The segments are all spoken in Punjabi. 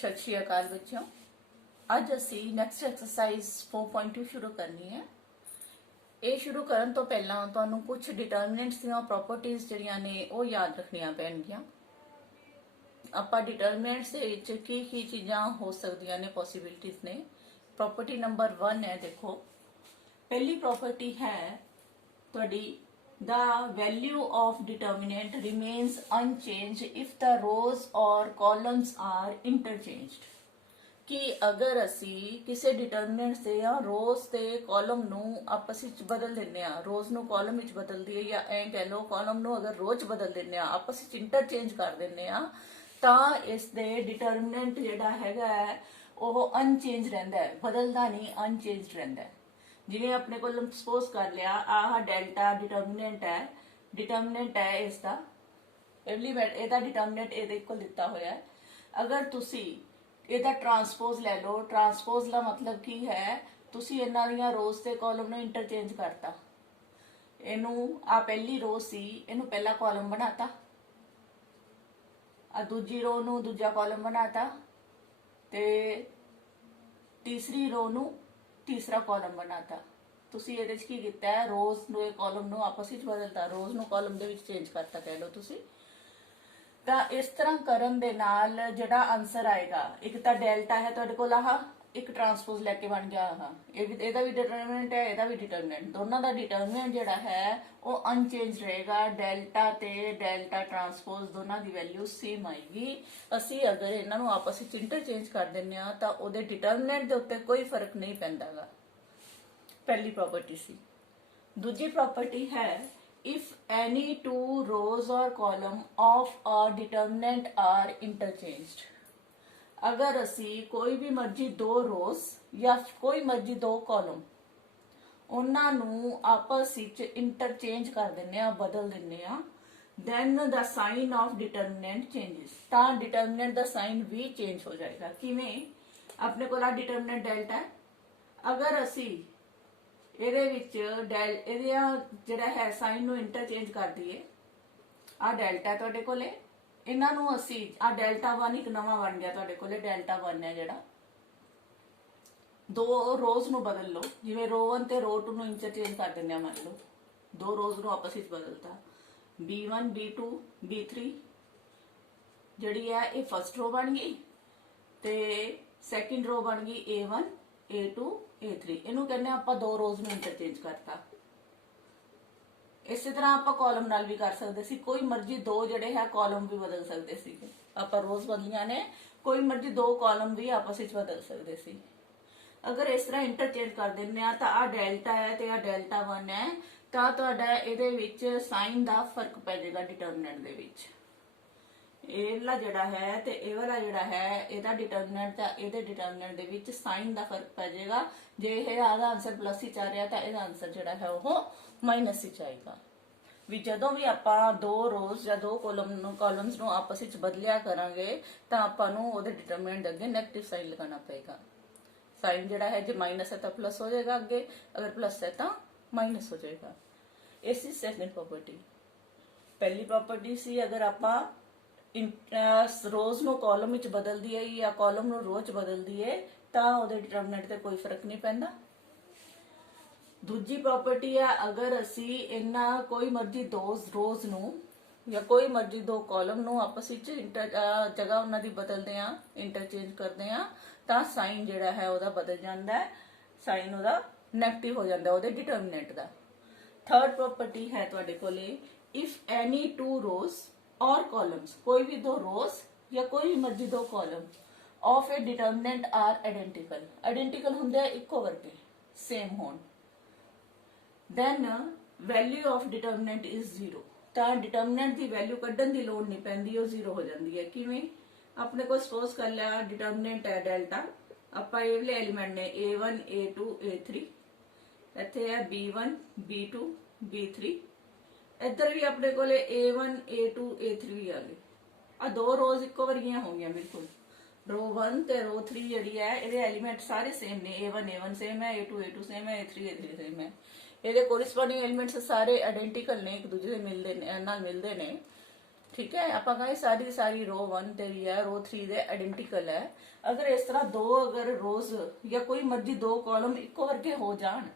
सत श्री अकाल बच्चों। ਅੱਜ ਅਸੀਂ ਨੈਕਸਟ ਐਕਸਰਸਾਈਜ਼ 4.2 ਸ਼ੁਰੂ ਕਰਨੀ ਹੈ। ਇਹ ਸ਼ੁਰੂ ਕਰਨ ਤੋਂ ਪਹਿਲਾਂ ਤੁਹਾਨੂੰ ਕੁਝ ਡਿਟਰਮੀਨੈਂਟਸ ਦੀਆਂ ਪ੍ਰੋਪਰਟੀਆਂ ਜਿਹੜੀਆਂ ਨੇ ਉਹ ਯਾਦ ਰੱਖਣੀਆਂ ਪੈਣਗੀਆਂ। ਆਪਾਂ ਡਿਟਰਮੀਨੈਂਟਸ ਦੇ ਵਿੱਚ ਕੀ ਚੀਜ਼ਾਂ ਹੋ ਸਕਦੀਆਂ ਨੇ, ਪੋਸੀਬਿਲਿਟੀਜ਼ ਨੇ। ਪ੍ਰੋਪਰਟੀ ਨੰਬਰ 1 ਹੈ, ਦੇਖੋ ਪਹਿਲੀ ਪ੍ਰੋਪਰਟੀ ਹੈ ਤੁਹਾਡੀ the value of determinant remains unchanged if the rows or columns are interchanged। कि अगर असी किसी डिटरमिनेंट से या रोज ते कॉलम नू आपस विच बदल दिंदे आ, रोज नू कॉलम विच बदल दईए या ऐ कह लो कॉलम नू अगर रोज बदल दिंदे आ, आपस विच इंटरचेंज कर दिंदे आ, तां इस दे डिटरमिनेंट जिहड़ा हैगा है ਉਹ अनचेंज रहिंदा है, बदलदा नहीं, अनचेंज रहिंदा है। जिवें अपने को सपोज कर लिया आह डेल्टा डिटरमिनेंट है इसका एलिमेंट, ਇਹਦਾ डिटरमिनेंट ਇਹਦੇ इक्वल दिता होया है। अगर तुसी ਇਹਦਾ ट्रांसपोज ले लो, ट्रांसपोज का मतलब की है तुसी ਇਹਨਾਂ ਦੀਆਂ रोज ਤੇ कॉलम ਨੂੰ इंटरचेंज करता। ਇਹਨੂੰ ਆ ਪਹਿਲੀ रो सी, ਇਹਨੂੰ ਪਹਿਲਾ कॉलम बनाता, आ दूजी रो ਨੂੰ दूजा कॉलम बनाता, ते तीसरी रो ਨੂੰ तीसरा कॉलम बनाता। तुसी ਇਹਦੇ ਚ ਕੀ ਕੀਤਾ ਹੈ, रोज ਨੂੰ ਇਹ कॉलम ਨੂੰ आपस ਵਿੱਚ बदलता, रोज ਨੂੰ कॉलम ਦੇ ਵਿੱਚ चेंज करता कह लो तुसी। ਤਾਂ ਇਸ ਤਰ੍ਹਾਂ ਕਰਨ ਦੇ ਨਾਲ ਜਿਹੜਾ ਆਨਸਰ ਆਏਗਾ, ਇੱਕ ਤਾਂ ਡੈਲਟਾ ਹੈ ਤੁਹਾਡੇ ਕੋਲ, ਆਹ ਇੱਕ ਟਰਾਂਸਪੋਜ਼ ਲੈ ਕੇ ਬਣ ਗਿਆ, ਆਹ ਇਹ ਵੀ, ਇਹਦਾ ਵੀ ਡਿਟਰਮੀਨੈਂਟ ਹੈ, ਇਹਦਾ ਵੀ ਡਿਟਰਮੀਨੈਂਟ, ਦੋਨਾਂ ਦਾ ਡਿਟਰਮੀਨੈਂਟ ਜਿਹੜਾ ਹੈ ਉਹ ਅਨਚੇਂਜ ਰਹੇਗਾ। ਡੈਲਟਾ ਤੇ ਡੈਲਟਾ ਟਰਾਂਸਪੋਜ਼ ਦੋਨਾਂ ਦੀ ਵੈਲਿਊ ਸੇਮ ਆਏਗੀ। ਅਸੀਂ ਅਗਰ ਇਹਨਾਂ ਨੂੰ ਆਪਸ ਵਿੱਚ ਇੰਟਰਚੇਂਜ ਕਰ ਦਿੰਦੇ ਆ ਤਾਂ ਉਹਦੇ ਡਿਟਰਮੀਨੈਂਟ ਦੇ ਉੱਤੇ ਕੋਈ ਫਰਕ ਨਹੀਂ ਪੈਂਦਾਗਾ। ਪਹਿਲੀ ਪ੍ਰੋਪਰਟੀ ਸੀ। ਦੂਜੀ ਪ੍ਰੋਪਰਟੀ ਹੈ if any two rows or column of a determinant are interchanged। अगर असी कोई भी मर्जी दो रोज या कोई मर्जी दो कॉलम उन्हां नू आपस विच इंटरचेंज कर दिंदे आ, बदल दिंदे आ, then the sign of determinant changes। तां डिटरमिनेंट दा साइन भी चेंज हो जाएगा। किवें? अपने कोल आ डिटरमिनेंट डेल्टा है, अगर असी ਇਹਦੇ ਵਿੱਚ ਇਹਦਾ ਜਿਹੜਾ ਹੈ ਸਾਈਨ ਨੂੰ ਇੰਟਰਚੇਂਜ ਕਰ ਦਈਏ, ਆ ਡੈਲਟਾ ਤੁਹਾਡੇ ਕੋਲੇ, ਇਹਨਾਂ ਨੂੰ ਅਸੀਂ ਆ ਡੈਲਟਾ 1 ਇੱਕ ਨਵਾਂ ਬਣ ਗਿਆ ਤੁਹਾਡੇ ਕੋਲੇ, ਡੈਲਟਾ 1 ਹੈ ਜਿਹੜਾ, ਦੋ ਰੋਜ਼ ਨੂੰ ਬਦਲ ਲਓ, ਜਿਵੇਂ रो 1 ਤੇ रो 2 ਨੂੰ ਇੰਟਰਚੇਂਜ ਕਰ ਦਿੰਦੇ ਆ, ਮੰਨ ਲਓ ਦੋ ਰੋਜ਼ ਨੂੰ ਆਪਸ ਵਿੱਚ ਬਦਲਤਾ, B1 B2 B3 ਜਿਹੜੀ ਹੈ ਇਹ ਫਸਟ रो ਬਣ ਗਈ ਤੇ ਸੈਕਿੰਡ रो ਬਣ ਗਈ A1 A2 A3। ਇਹਨੂੰ ਕਹਿੰਦੇ ਆਪਾਂ ਦੋ ਰੋਜ਼ ਨੂੰ ਇੰਟਰਚੇਂਜ ਕਰਤਾ। ਇਸੇ ਤਰ੍ਹਾਂ ਆਪਾਂ ਕਾਲਮ ਨਾਲ ਵੀ ਕਰ ਸਕਦੇ ਸੀ, ਕੋਈ ਮਰਜ਼ੀ ਦੋ ਜਿਹੜੇ ਹੈ ਕਾਲਮ ਵੀ ਬਦਲ ਸਕਦੇ ਸੀ। ਆਪਾਂ ਰੋਜ਼ ਬਦਲੀਆਂ ਨੇ, ਕੋਈ ਮਰਜ਼ੀ ਦੋ ਕਾਲਮ ਵੀ ਆਪਸ ਵਿੱਚ ਬਦਲ ਸਕਦੇ ਸੀ। ਅਗਰ ਇਸ ਤਰ੍ਹਾਂ ਇੰਟਰਚੇਂਜ ਕਰ ਦਿੰਦੇ ਆ ਤਾਂ ਆ ਡੈਲਟਾ ਹੈ ਤੇ ਆ ਡੈਲਟਾ 1 ਹੈ, ਤਾਂ ਤੁਹਾਡਾ ਇਹਦੇ ਵਿੱਚ ਸਾਈਨ ਦਾ ਫਰਕ ਪੈ ਜਾਏਗਾ ਡਿਟਰਮੀਨੈਂਟ ਦੇ ਵਿੱਚ। ਇਹ ਵਾਲਾ ਜਿਹੜਾ ਹੈ ਤੇ ਇਹ ਵਾਲਾ ਜਿਹੜਾ ਹੈ, ਇਹਦਾ ਡਿਟਰਮੀਨੈਂਟ ਤੇ ਇਹਦੇ ਡਿਟਰਮੀਨੈਂਟ ਦੇ ਵਿੱਚ ਸਾਈਨ ਦਾ ਫਰਕ ਪੈ ਜਾਏਗਾ। ਜੇ ਇਹ ਆਦਾ ਆਨਸਰ ਪਲੱਸ ਵਿੱਚ ਆ ਰਿਹਾ ਤਾਂ ਇਹਦਾ ਆਨਸਰ ਜਿਹੜਾ ਹੈ ਉਹ ਮਾਈਨਸ ਵਿੱਚ ਆਏਗਾ। ਵੀ ਜਦੋਂ ਵੀ ਆਪਾਂ ਦੋ ਰੋਜ਼ ਜਾਂ ਦੋ ਕਾਲਮਸ ਨੂੰ ਆਪਸ ਵਿੱਚ ਬਦਲਿਆ ਕਰਾਂਗੇ ਤਾਂ ਆਪਾਂ ਨੂੰ ਉਹਦੇ ਡਿਟਰਮੀਨੈਂਟ ਅੱਗੇ ਨੈਗੇਟਿਵ ਸਾਈਨ ਲਗਾਉਣਾ ਪਏਗਾ। ਸਾਈਨ ਜਿਹੜਾ ਹੈ ਜੇ ਮਾਈਨਸ ਹੈ ਤਾਂ ਪਲੱਸ ਹੋ ਜਾਏਗਾ ਅੱਗੇ, ਅਗਰ ਪਲੱਸ ਹੈ ਤਾਂ ਮਾਈਨਸ ਹੋ ਜਾਏਗਾ। ਇਸ ਦੀ ਸੈਕੰਡ ਪ੍ਰੋਪਰਟੀ। ਪਹਿਲੀ ਪ੍ਰੋਪਰਟੀ ਸੀ ਅਗਰ ਆਪਾਂ रोज ਨੂੰ कॉलम ਵਿੱਚ ਬਦਲ ਦਈਏ ਜਾਂ कॉलम ਨੂੰ रो ਚ ਬਦਲ ਦਈਏ ਤਾਂ ਉਹਦੇ ਡਿਟਰਮੀਨੈਂਟ ਤੇ ਕੋਈ ਫਰਕ ਨਹੀਂ ਪੈਂਦਾ। ਦੂਜੀ ਪ੍ਰੋਪਰਟੀ ਹੈ ਅਗਰ ਅਸੀਂ ਇਹਨਾਂ ਕੋਈ ਮਰਜ਼ੀ ਦੋ ਰੋਜ਼ ਨੂੰ ਜਾਂ ਕੋਈ ਮਰਜ਼ੀ ਦੋ ਕਾਲਮ ਨੂੰ ਆਪਸ ਵਿੱਚ ਜਗ੍ਹਾ ਉਹਨਾਂ ਦੀ ਬਦਲਦੇ ਆ, ਇੰਟਰਚੇਂਜ ਕਰਦੇ ਆ, ਤਾਂ ਸਾਈਨ ਜਿਹੜਾ ਹੈ ਉਹਦਾ ਬਦਲ ਜਾਂਦਾ ਹੈ, ਸਾਈਨ ਉਹਦਾ ਨੈਗੇਟਿਵ ਹੋ ਜਾਂਦਾ ਉਹਦੇ ਡਿਟਰਮੀਨੈਂਟ ਦਾ। ਥਰਡ ਪ੍ਰੋਪਰਟੀ ਹੈ ਤੁਹਾਡੇ ਕੋਲੇ ਇਫ ਐਨੀ ਟੂ ਰੋਜ਼ और कॉलम्स, कोई भी दो रोज या कोई भी मर्जी दो column of a determinant are identical, identical होंगे इको वर्गे सेम होन, then value of determinant is 0। ਤਾਂ डिटरमिनेंट की वैल्यू ਕੱਢਣ ਦੀ ਲੋੜ ਨਹੀਂ ਪੈਂਦੀ, ਉਹ 0 ਹੋ ਜਾਂਦੀ ਹੈ। ਕਿਵੇਂ? ਆਪਣੇ ਕੋਲ ਸਪੋਜ਼ ਕਰ ਲਿਆ डिटरमिनेंट ਹੈ ਡੈਲਟਾ, ਆਪਾਂ ਇਹ ਵਾਲੇ ਐਲੀਮੈਂਟ ਨੇ A1 A2 A3, ਇੱਥੇ ਹੈ B1 B2 B3, इधर भी अपने को A1 A2 A3 भी आ गए। आ दो रोज इको वरियां हो गई बिल्कुल। रो 1 ते रो 3 जी है, ये एलीमेंट सारे सेम ने, A1 सेम है, A2 सेम है, A3 सेम है। ये कोरिस्पोंडिंग एलीमेंट्स सारे आइडेंटिकल ने, एक दूसरे मिलते ने। ठीक है, ਆਪਾਂ ਕਹਾਂ ਸਾਰੀ ਦੀ ਸਾਰੀ रो 1 ਤੇਰੀ ਹੈ, रो 3 ਦੇ ਆਇਡੈਂਟੀਕਲ ਹੈ। ਅਗਰ ਇਸ ਤਰ੍ਹਾਂ ਦੋ ਅਗਰ ਰੋਜ਼ ਜਾਂ ਕੋਈ ਮਰਜ਼ੀ ਦੋ ਕਾਲਮ ਇੱਕੋ ਵਰਗੇ ਹੋ ਜਾਣ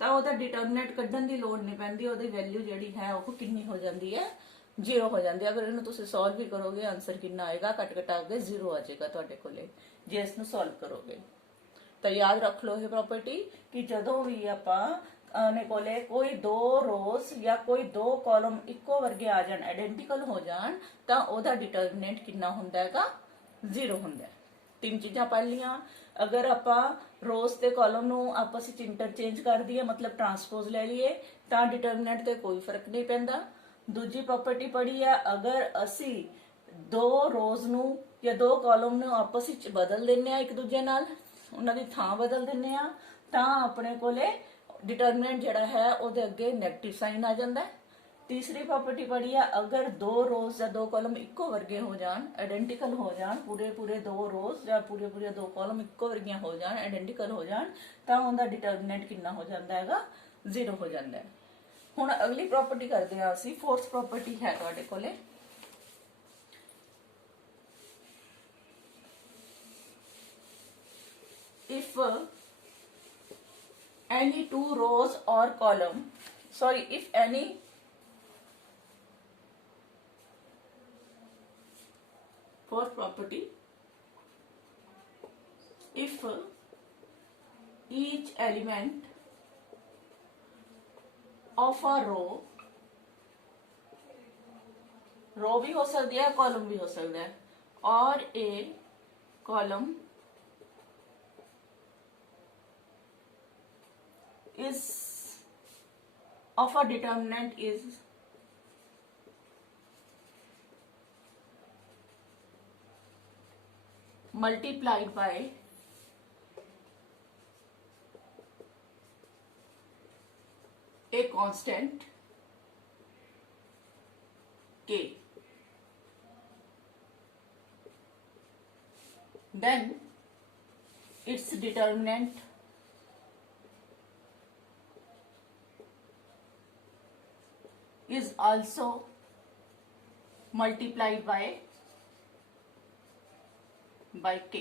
ਤਾਂ ਉਹਦਾ ਡਿਟਰਮੀਨੈਂਟ ਕੱਢਣ ਦੀ ਲੋੜ ਨਹੀਂ ਪੈਂਦੀ, ਉਹਦੀ ਵੈਲਿਊ ਜਿਹੜੀ ਹੈ ਉਹ ਕਿੰਨੀ ਹੋ ਜਾਂਦੀ ਹੈ, 0 ਹੋ ਜਾਂਦੀ ਹੈ। ਅਗਰ ਇਹਨੂੰ ਤੁਸੀਂ ਸੋਲਵ ਵੀ ਕਰੋਗੇ ਆਨਸਰ ਕਿੰਨਾ ਆਏਗਾ, ਕੱਟ ਘਟਾ ਕੇ 0 ਆ ਜਾਏਗਾ ਤੁਹਾਡੇ ਕੋਲੇ ਜੇ ਇਸ ਨੂੰ ਸੋਲਵ ਕਰੋਗੇ। ਤਾਂ ਯਾਦ ਰੱਖ ਲਓ ਇਹ ਪ੍ਰੋਪਰਟੀ ਕਿ ਜਦੋਂ ਵੀ ਆਪਾਂ ਨੇ ਕੋਲੇ ਕੋਈ ਦੋ ਰੋਜ਼ ਜਾਂ ਕੋਈ ਦੋ ਕਾਲਮ ਇੱਕੋ ਵਰਗੇ ਆ ਜਾਣ, ਆਇਡੈਂਟੀਕਲ ਹੋ ਜਾਣ, ਤਾਂ ਉਹਦਾ ਡਿਟਰਮੀਨੈਂਟ ਕਿੰਨਾ ਹੁੰਦਾ ਹੈਗਾ, 0 ਹੁੰਦਾ ਹੈ। ਤਿੰਨ ਚੀਜ਼ਾਂ ਪੜ੍ਹ ਲੀਆਂ। ਅਗਰ ਆਪਾਂ ਰੋਜ਼ ਤੇ ਕਾਲਮ ਨੂੰ ਆਪਸ ਵਿੱਚ ਇੰਟਰਚੇਂਜ ਕਰ ਦਈਏ, ਮਤਲਬ ਟਰਾਂਸਪੋਜ਼ ਲੈ ਲਈਏ, ਤਾਂ ਡਿਟਰਮੀਨੈਂਟ ਤੇ ਕੋਈ ਫਰਕ ਨਹੀਂ ਪੈਂਦਾ। ਦੂਜੀ ਪ੍ਰੋਪਰਟੀ ਪੜ੍ਹੀ ਹੈ, ਅਗਰ ਅਸੀਂ ਦੋ ਰੋਜ਼ ਨੂੰ ਜਾਂ ਦੋ ਕਾਲਮ ਨੂੰ ਆਪਸ ਵਿੱਚ ਬਦਲ ਦਿੰਨੇ ਆ, ਇੱਕ ਦੂਜੇ ਨਾਲ ਉਹਨਾਂ ਦੀ ਥਾਂ ਬਦਲ ਦਿੰਨੇ ਆ, ਤਾਂ ਆਪਣੇ ਕੋਲੇ ਡਿਟਰਮੀਨੈਂਟ ਜਿਹੜਾ ਹੈ ਉਹਦੇ ਅੱਗੇ ਨੈਗੇਟਿਵ ਸਾਈਨ ਆ ਜਾਂਦਾ ਹੈ। ਤੀਸਰੀ ਪ੍ਰੋਪਰਟੀ ਪੜ੍ਹੀ ਆ, ਅਗਰ ਦੋ ਰੋਜ਼ ਜਾਂ ਦੋ ਕਾਲਮ ਇੱਕੋ ਵਰਗੇ ਹੋ ਜਾਣ, ਆਇਡੈਂਟੀਕਲ ਹੋ ਜਾਣ, ਪੂਰੇ ਦੋ ਰੋਜ਼ ਜਾਂ ਪੂਰੇ ਦੋ ਕਾਲਮ ਇੱਕੋ ਵਰਗੀਆਂ ਹੋ ਜਾਣ, ਆਇਡੈਂਟੀਕਲ ਹੋ ਜਾਣ, ਤਾਂ ਉਹਦਾ ਡਿਟਰਮੀਨੈਂਟ ਕਿੰਨਾ ਹੋ ਜਾਂਦਾ ਹੈਗਾ, 0 ਹੋ ਜਾਂਦਾ ਹੈ। ਹੁਣ ਅਗਲੀ ਪ੍ਰੋਪਰਟੀ ਕਰਦੇ ਆ ਅਸੀਂ। ਫੋਰਥ ਪ੍ਰੋਪਰਟੀ ਹੈ ਤੁਹਾਡੇ ਕੋਲੇ, if any two rows or column, sorry, if any fourth property, if each element of a row भी हो सकती है, कॉलम भी हो सकता है, और a column is of a determinant is multiplied by a constant k, then its determinant is also multiplied by k।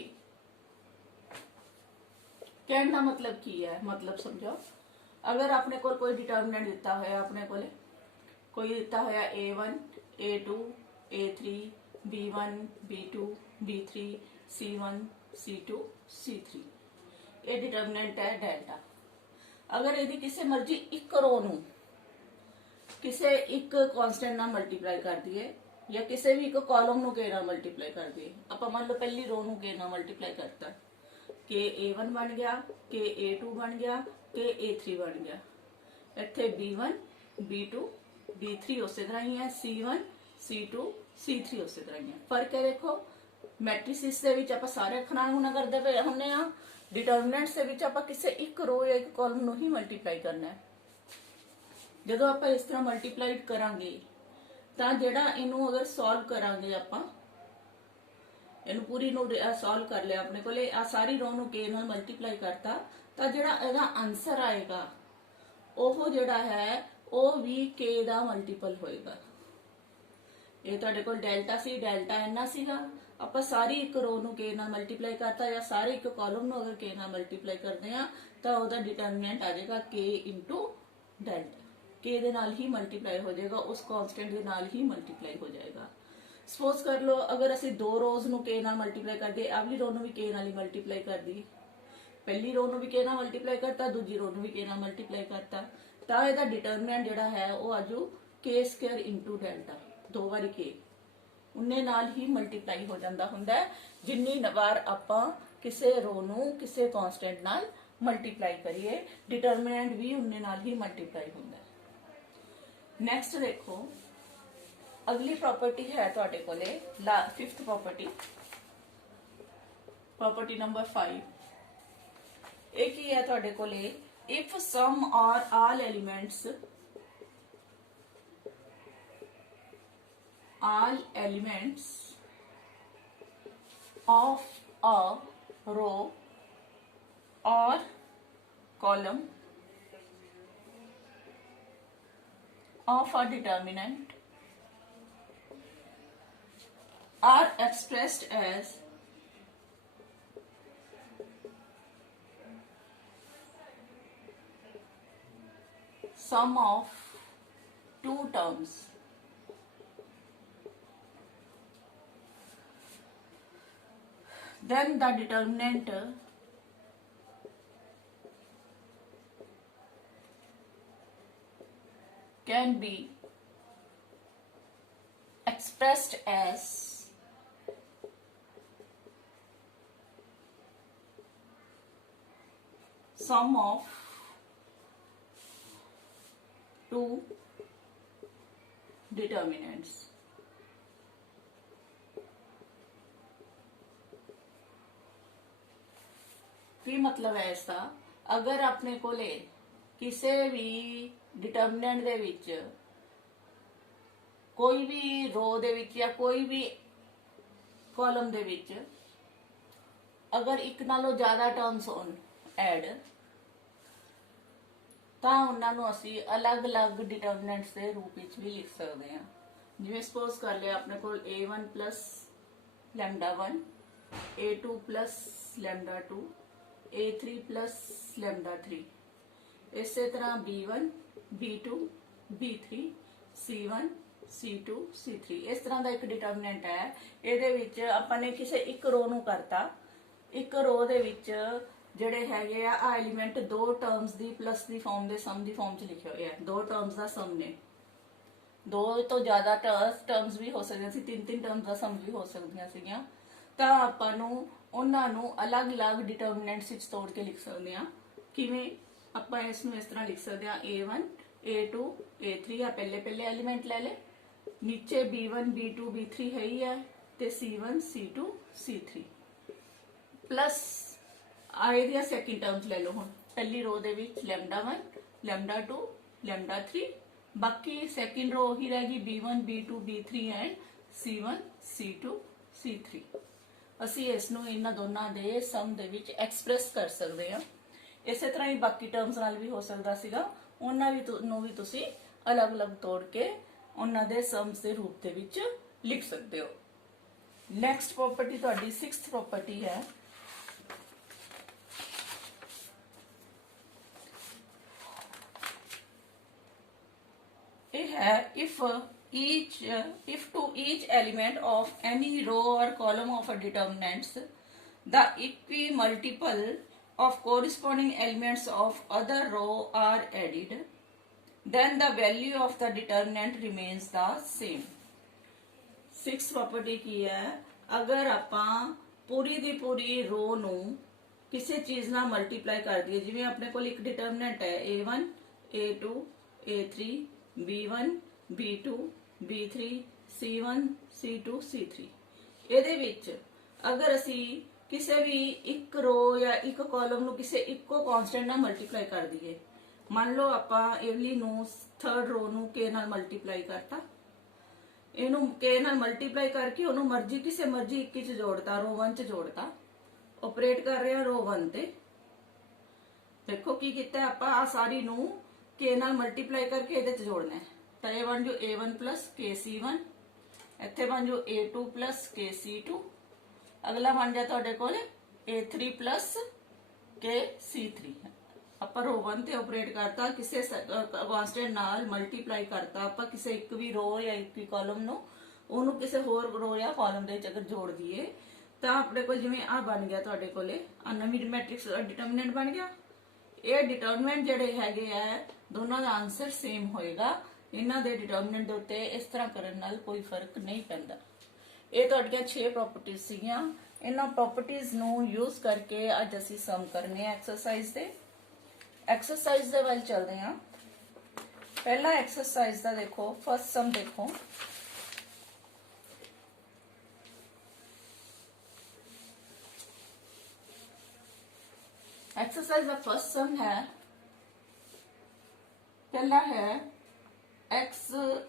कहने का मतलब की है, मतलब समझो। अगर अपने को कोई डिटरमिनेंट दिता होया, अपने को कोई दिता होया a1 a2 a3 b1 b2 b3 c1 c2 c3, ये डिटरमिनेंट है डेल्टा। अगर यदि किसी मर्जी एक रो नू किसी एक कांस्टेंट ਨਾਲ ਮਲਟੀਪਲਾਈ ਕਰ ਦਈਏ ਜਾਂ ਕਿਸੇ ਵੀ ਇੱਕ ਕਾਲਮ ਨੂੰ k ਨਾਲ ਮਲਟੀਪਲਾਈ ਕਰ ਦਈਏ, ਆਪਾਂ ਮੰਨ ਲਓ ਪਹਿਲੀ ਰੋ ਨੂੰ k ਨਾਲ ਮਲਟੀਪਲਾਈ ਕਰਤਾ, k a1 ਬਣ ਗਿਆ, k a2 ਬਣ ਗਿਆ, k a3 ਬਣ ਗਿਆ, ਇੱਥੇ b1 b2 b3 ਉਸੇ ਤਰ੍ਹਾਂ ਹੀ ਹੈ, c1 c2 c3 ਉਸੇ ਤਰ੍ਹਾਂ ਹੀ ਹੈ। ਫਰਕ ਹੈ ਦੇਖੋ, ਮੈਟ੍ਰਿਸਿਸ ਦੇ ਵਿੱਚ ਆਪਾਂ ਸਾਰੇ ਅੱਖਰਾਂ ਨੂੰ ਨਾ ਕਰਦੇ ਪਏ ਹੁੰਨੇ ਆ, ਡਿਟਰਮੀਨੈਂਟਸ ਦੇ ਵਿੱਚ ਆਪਾਂ ਕਿਸੇ ਇੱਕ ਰੋ ਜਾਂ ਇੱਕ ਕਾਲਮ ਨੂੰ ਹੀ ਮਲਟੀਪਲਾਈ ਕਰਨਾ ਹੈ। ਜਦੋਂ ਆਪਾਂ ਇਸ ਤਰ੍ਹਾਂ ਮਲਟੀਪਲਾਈ ਕਰਾਂਗੇ ਤਾਂ ਜਿਹੜਾ ਇਹਨੂੰ ਅਗਰ ਸੋਲਵ ਕਰਾਂਗੇ, ਆਪਾਂ ਇਹਨੂੰ ਪੂਰੀ ਨੂੰ ਸੋਲਵ ਕਰ ਲਿਆ, ਆਪਣੇ ਕੋਲੇ ਆ ਸਾਰੀ ਰੋ ਨੂੰ k ਨਾਲ ਮਲਟੀਪਲਾਈ ਕਰਤਾ, ਤਾਂ ਜਿਹੜਾ ਇਹਦਾ ਆਨਸਰ ਆਏਗਾ ਉਹ ਜਿਹੜਾ ਹੈ ਉਹ ਵੀ k ਦਾ ਮਲਟੀਪਲ ਹੋਏਗਾ। ਇਹ ਤੁਹਾਡੇ ਕੋਲ ਡੈਲਟਾ ਸੀ, ਡੈਲਟਾ ਇੰਨਾ ਸੀਗਾ, ਆਪਾਂ ਸਾਰੀ ਇੱਕ ਰੋ ਨੂੰ k ਨਾਲ ਮਲਟੀਪਲਾਈ ਕਰਤਾ ਜਾਂ ਸਾਰੇ ਇੱਕ ਕਾਲਮ ਨੂੰ ਅਗਰ k ਨਾਲ ਮਲਟੀਪਲਾਈ ਕਰਦੇ ਆ ਤਾਂ ਉਹਦਾ ਡਿਟਰਮੀਨੈਂਟ ਆ ਜਾਏਗਾ k ਇਨਟੂ ਡੈਲਟਾ। k ਦੇ ਨਾਲ ਹੀ ਮਲਟੀਪਲਾਈ ਹੋ ਜਾਏਗਾ, ਉਸ ਕਾਂਸਟੈਂਟ ਦੇ ਨਾਲ ਹੀ ਮਲਟੀਪਲਾਈ ਹੋ ਜਾਏਗਾ। ਸਪੋਜ਼ ਕਰ ਲਓ ਅਗਰ ਅਸੀਂ ਦੋ ਰੋਜ਼ ਨੂੰ k ਨਾਲ ਮਲਟੀਪਲਾਈ ਕਰਦੇ, ਅਗਲੀ ਰੋ ਨੂੰ ਵੀ k ਨਾਲ ਹੀ ਮਲਟੀਪਲਾਈ ਕਰ ਦਈਏ, ਪਹਿਲੀ ਰੋ ਨੂੰ ਵੀ k ਨਾਲ ਮਲਟੀਪਲਾਈ ਕਰਤਾ, ਦੂਜੀ ਰੋ ਨੂੰ ਵੀ k ਨਾਲ ਮਲਟੀਪਲਾਈ ਕਰਤਾ, ਤਾਂ ਇਹਦਾ ਡਿਟਰਮੀਨੈਂਟ ਜਿਹੜਾ ਹੈ ਉਹ ਆਜੂ k ਸਕੁਅਰ ਇਨਟੂ ਡੈਲਟਾ, ਦੋ ਵਾਰੀ k ਉਹਨੇ ਨਾਲ ਹੀ ਮਲਟੀਪਲਾਈ ਹੋ ਜਾਂਦਾ ਹੁੰਦਾ ਜਿੰਨੀ ਵਾਰ ਆਪਾਂ ਕਿਸੇ ਰੋ ਨੂੰ ਕਿਸੇ ਕਾਂਸਟੈਂਟ ਨਾਲ ਮਲਟੀਪਲਾਈ ਕਰੀਏ, ਡਿਟਰਮੀਨੈਂਟ ਵੀ ਉਹਨੇ ਨਾਲ ਹੀ ਮਲਟੀਪਲਾਈ ਹੁੰਦਾ। नेक्स्ट देखो अगली प्रॉपर्टी है ਤੁਹਾਡੇ ਕੋਲੇ फिफ्थ प्रॉपर्टी नंबर 5। एक ही है ਤੁਹਾਡੇ ਕੋਲੇ, if some or all elements of a row or column of a determinant are expressed as sum of two terms. Then the determinant can be expressed as sum of two determinants. ਕੀ ਮਤਲਬ ਹੈ ਇਸ ਦਾ? ਅਗਰ ਆਪਣੇ ਕੋਲੇ ਕਿਸੇ ਵੀ ਡਿਟਰਮੀਨੈਂਟ ਦੇ ਵਿੱਚ ਕੋਈ ਵੀ ਰੋ ਦੇ ਵਿੱਚ ਜਾਂ ਕੋਈ ਵੀ ਕਾਲਮ ਦੇ ਵਿੱਚ ਅਗਰ ਇੱਕ ਨਾਲੋਂ ਜ਼ਿਆਦਾ ਟਰਮਸ ਹੋਣ ਐਡ, ਤਾਂ ਉਹਨਾਂ ਨੂੰ ਅਸੀਂ ਅਲੱਗ-ਅਲੱਗ ਡਿਟਰਮੀਨੈਂਟਸ ਦੇ ਰੂਪ ਵਿੱਚ ਵੀ ਲਿਖ ਸਕਦੇ ਹਾਂ। ਜਿਵੇਂ ਸਪੋਜ਼ ਕਰ ਲਿਆ ਆਪਣੇ ਕੋਲ a1 plus lambda 1, a2 plus lambda 2, a3 plus lambda 3, ਇਸੇ ਤਰ੍ਹਾਂ b1, b2, b3, c1, c2, c3, ਇਸ ਤਰ੍ਹਾਂ ਦਾ ਇੱਕ ਡਿਟਰਮੀਨੈਂਟ ਹੈ। ਇਹਦੇ ਵਿੱਚ ਆਪਾਂ ਨੇ ਕਿਸੇ ਇੱਕ ਰੋ ਨੂੰ ਕਰਤਾ, ਇੱਕ ਰੋ ਦੇ ਵਿੱਚ ਜਿਹੜੇ ਹੈਗੇ ਆ ਐਲੀਮੈਂਟ ਦੋ ਟਰਮਸ ਦੀ ਪਲੱਸ ਦੀ ਫਾਰਮ ਦੇ ਸਮ ਦੀ ਫਾਰਮ 'ਚ ਲਿਖੇ ਹੋਏ ਆ। ਦੋ ਟਰਮਸ ਦਾ ਸਮ ਨੇ, ਦੋ ਤੋਂ ਜ਼ਿਆਦਾ ਟਰਮਸ ਵੀ ਹੋ ਸਕਦੀਆਂ ਸੀ, ਤਿੰਨ ਟਰਮਸ ਦਾ ਸਮ ਵੀ ਹੋ ਸਕਦੀਆਂ ਸੀਗੀਆਂ। ਤਾਂ ਆਪਾਂ ਨੂੰ ਉਹਨਾਂ ਨੂੰ ਅਲੱਗ-ਅਲੱਗ ਡਿਟਰਮੀਨੈਂਟਸ ਵਿੱਚ ਤੋੜ ਕੇ ਲਿਖ ਸਕਦੇ ਹਾਂ। ਕਿਵੇਂ? ਆਪਾਂ ਇਸ ਨੂੰ ਇਸ ਤਰ੍ਹਾਂ ਲਿਖ ਸਕਦੇ ਹਾਂ a1, a2, a3 ਆ ਪਹਿਲੇ ਐਲੀਮੈਂਟ ਲੈ ਲੈ, ਨੀਚੇ b1, b2, b3 ਹੈ ਹੀ ਹੈ, ਤੇ c1, c2, c3 ਪਲੱਸ ਆਏ ਦੀਆਂ ਸੈਕਿੰਡ ਟਰਮਸ ਲੈ ਲਓ। ਹੁਣ ਪਹਿਲੀ ਰੋ ਦੇ ਵਿੱਚ lambda 1, lambda 2, lambda 3, ਬਾਕੀ ਸੈਕਿੰਡ ਰੋ ਹੀ ਰਹਿ ਗਈ b1, b2, b3 and c1, c2, c3। ਅਸੀਂ ਇਸ ਨੂੰ ਇਹਨਾਂ ਦੋਨਾਂ ਦੇ ਸਮ ਦੇ ਵਿੱਚ ਐਕਸਪ੍ਰੈਸ ਕਰ ਸਕਦੇ ਹਾਂ। ਇਸੇ ਤਰ੍ਹਾਂ ਹੀ ਬਾਕੀ ਟਰਮਸ ਨਾਲ ਵੀ ਹੋ ਸਕਦਾ ਸੀਗਾ, ਉਹਨਾਂ ਨੂੰ ਵੀ ਤੁਸੀਂ ਅਲੱਗ-ਅਲੱਗ ਤੋੜ ਕੇ ਉਹਨਾਂ ਦੇ ਸਮਸ ਦੇ ਰੂਪ ਦੇ ਵਿੱਚ ਲਿਖ ਸਕਦੇ ਹੋ। ਨੈਕਸਟ ਪ੍ਰੋਪਰਟੀ ਤੁਹਾਡੀ 6th ਪ੍ਰੋਪਰਟੀ ਹੈ। ਇਹ ਹੈ if to each element of any row or column of a determinants the equimultiple of corresponding elements of other row are added, then the value of the determinant remains the same। 6th property ਕੀ ਹੈ? ਅਗਰ ਆਪਾਂ ਪੂਰੀ ਦੀ ਪੂਰੀ ਰੋ ਨੂੰ ਕਿਸੇ ਚੀਜ਼ ਨਾਲ ਮਲਟੀਪਲਾਈ ਕਰ ਦਈਏ, ਜਿਵੇਂ ਆਪਣੇ ਕੋਲ ਇੱਕ ਡਿਟਰਮੀਨੈਂਟ ਹੈ a1, a2, a3, b1, b2, b3, c1, c2, c3, ਇਹਦੇ ਵਿੱਚ ਅਗਰ ਅਸੀਂ ਕਿਸੇ ਵੀ ਇੱਕ ਰੋ ਜਾਂ ਇੱਕ ਕਾਲਮ ਨੂੰ ਕਿਸੇ ਇੱਕੋ ਕਾਂਸਟੈਂਟ ਨਾਲ ਮਲਟੀਪਲਾਈ ਕਰ ਦਈਏ, ਮੰਨ ਲਓ ਆਪਾਂ ਏਵਲੀ ਨੂੰ ਥਰਡ ਰੋ ਨੂੰ k ਨਾਲ ਮਲਟੀਪਲਾਈ ਕਰਤਾ, ਇਹਨੂੰ k ਨਾਲ ਮਲਟੀਪਲਾਈ ਕਰਕੇ ਉਹਨੂੰ ਕਿਸੇ ਮਰਜ਼ੀ ਇੱਕ 'ਚ ਜੋੜਤਾ, ਰੋ 1 'ਚ ਜੋੜਤਾ, ਆਪਰੇਟ ਕਰ ਰਿਹਾ ਰੋ 1 ਤੇ। ਦੇਖੋ ਕੀ ਕੀਤਾ ਆਪਾਂ, ਆ ਸਾਰੀ ਨੂੰ k ਨਾਲ ਮਲਟੀਪਲਾਈ ਕਰਕੇ ਇਹਦੇ 'ਚ ਜੋੜਨਾ ਹੈ। ਤਾਂ ਇਹ ਬਣ ਜੂ a1 plus kc1, ਇੱਥੇ ਬਣ ਜੂ a2 plus kc2, ਅਗਲਾ ਬਣ ਜਾ ਤੁਹਾਡੇ ਕੋਲ a3 plus kc3। ਆਪਾਂ ਰੋ 1 ਤੇ ਆਪਰੇਟ ਕਰਤਾ, ਕਿਸੇ ਕਾਂਸਟੈਂਟ ਨਾਲ ਮਲਟੀਪਲਾਈ ਕਰਤਾ ਆਪਾਂ ਕਿਸੇ ਇੱਕ ਵੀ ਰੋ ਜਾਂ ਇੱਕ ਵੀ ਕਾਲਮ ਨੂੰ, ਉਹਨੂੰ ਕਿਸੇ ਹੋਰ ਰੋ ਜਾਂ ਕਾਲਮ ਦੇ ਵਿੱਚ ਅਗਰ ਜੋੜ ਦਈਏ ਤਾਂ ਆਪਣੇ ਕੋਲ ਜਿਵੇਂ ਆ ਬਣ ਗਿਆ ਤੁਹਾਡੇ ਕੋਲੇ ਆ ਨਵੀਂ ਮੈਟ੍ਰਿਕਸ ਡਿਟਰਮੀਨੈਂਟ ਬਣ ਗਿਆ। ਇਹ ਡਿਟਰਮੀਨੈਂਟ ਜਿਹੜੇ ਹੈਗੇ ਆ ਦੋਨਾਂ ਦਾ ਆਨਸਰ ਸੇਮ ਹੋਏਗਾ। ਇਹਨਾਂ ਦੇ ਡਿਟਰਮੀਨੈਂਟ ਦੇ ਉੱਤੇ ਇਸ ਤਰ੍ਹਾਂ ਕਰਨ ਨਾਲ ਕੋਈ ਫਰਕ ਨਹੀਂ ਪੈਂਦਾ। ਇਹ ਤੁਹਾਡੀਆਂ 6 ਪ੍ਰੋਪਰਟੀਜ਼ ਸੀਗੀਆਂ। ਇਹਨਾਂ ਪ੍ਰੋਪਰਟੀਜ਼ ਨੂੰ ਯੂਜ਼ ਕਰਕੇ ਅੱਜ ਅਸੀਂ ਸਮ ਕਰਨੇ ਆ ਐਕਸਰਸਾਈਜ਼ ਦੇ। ਐਕਸਰਸਾਈਜ਼ ਦੇ ਵੱਲ ਚੱਲਦੇ ਹਾਂ। ਪਹਿਲਾ ਐਕਸਰਸਾਈਜ਼ ਦਾ ਦੇਖੋ, ਫਸਟ ਸਮ ਦੇਖੋ। एक्सरसाइज का फर्स्ट सम है, पहला है x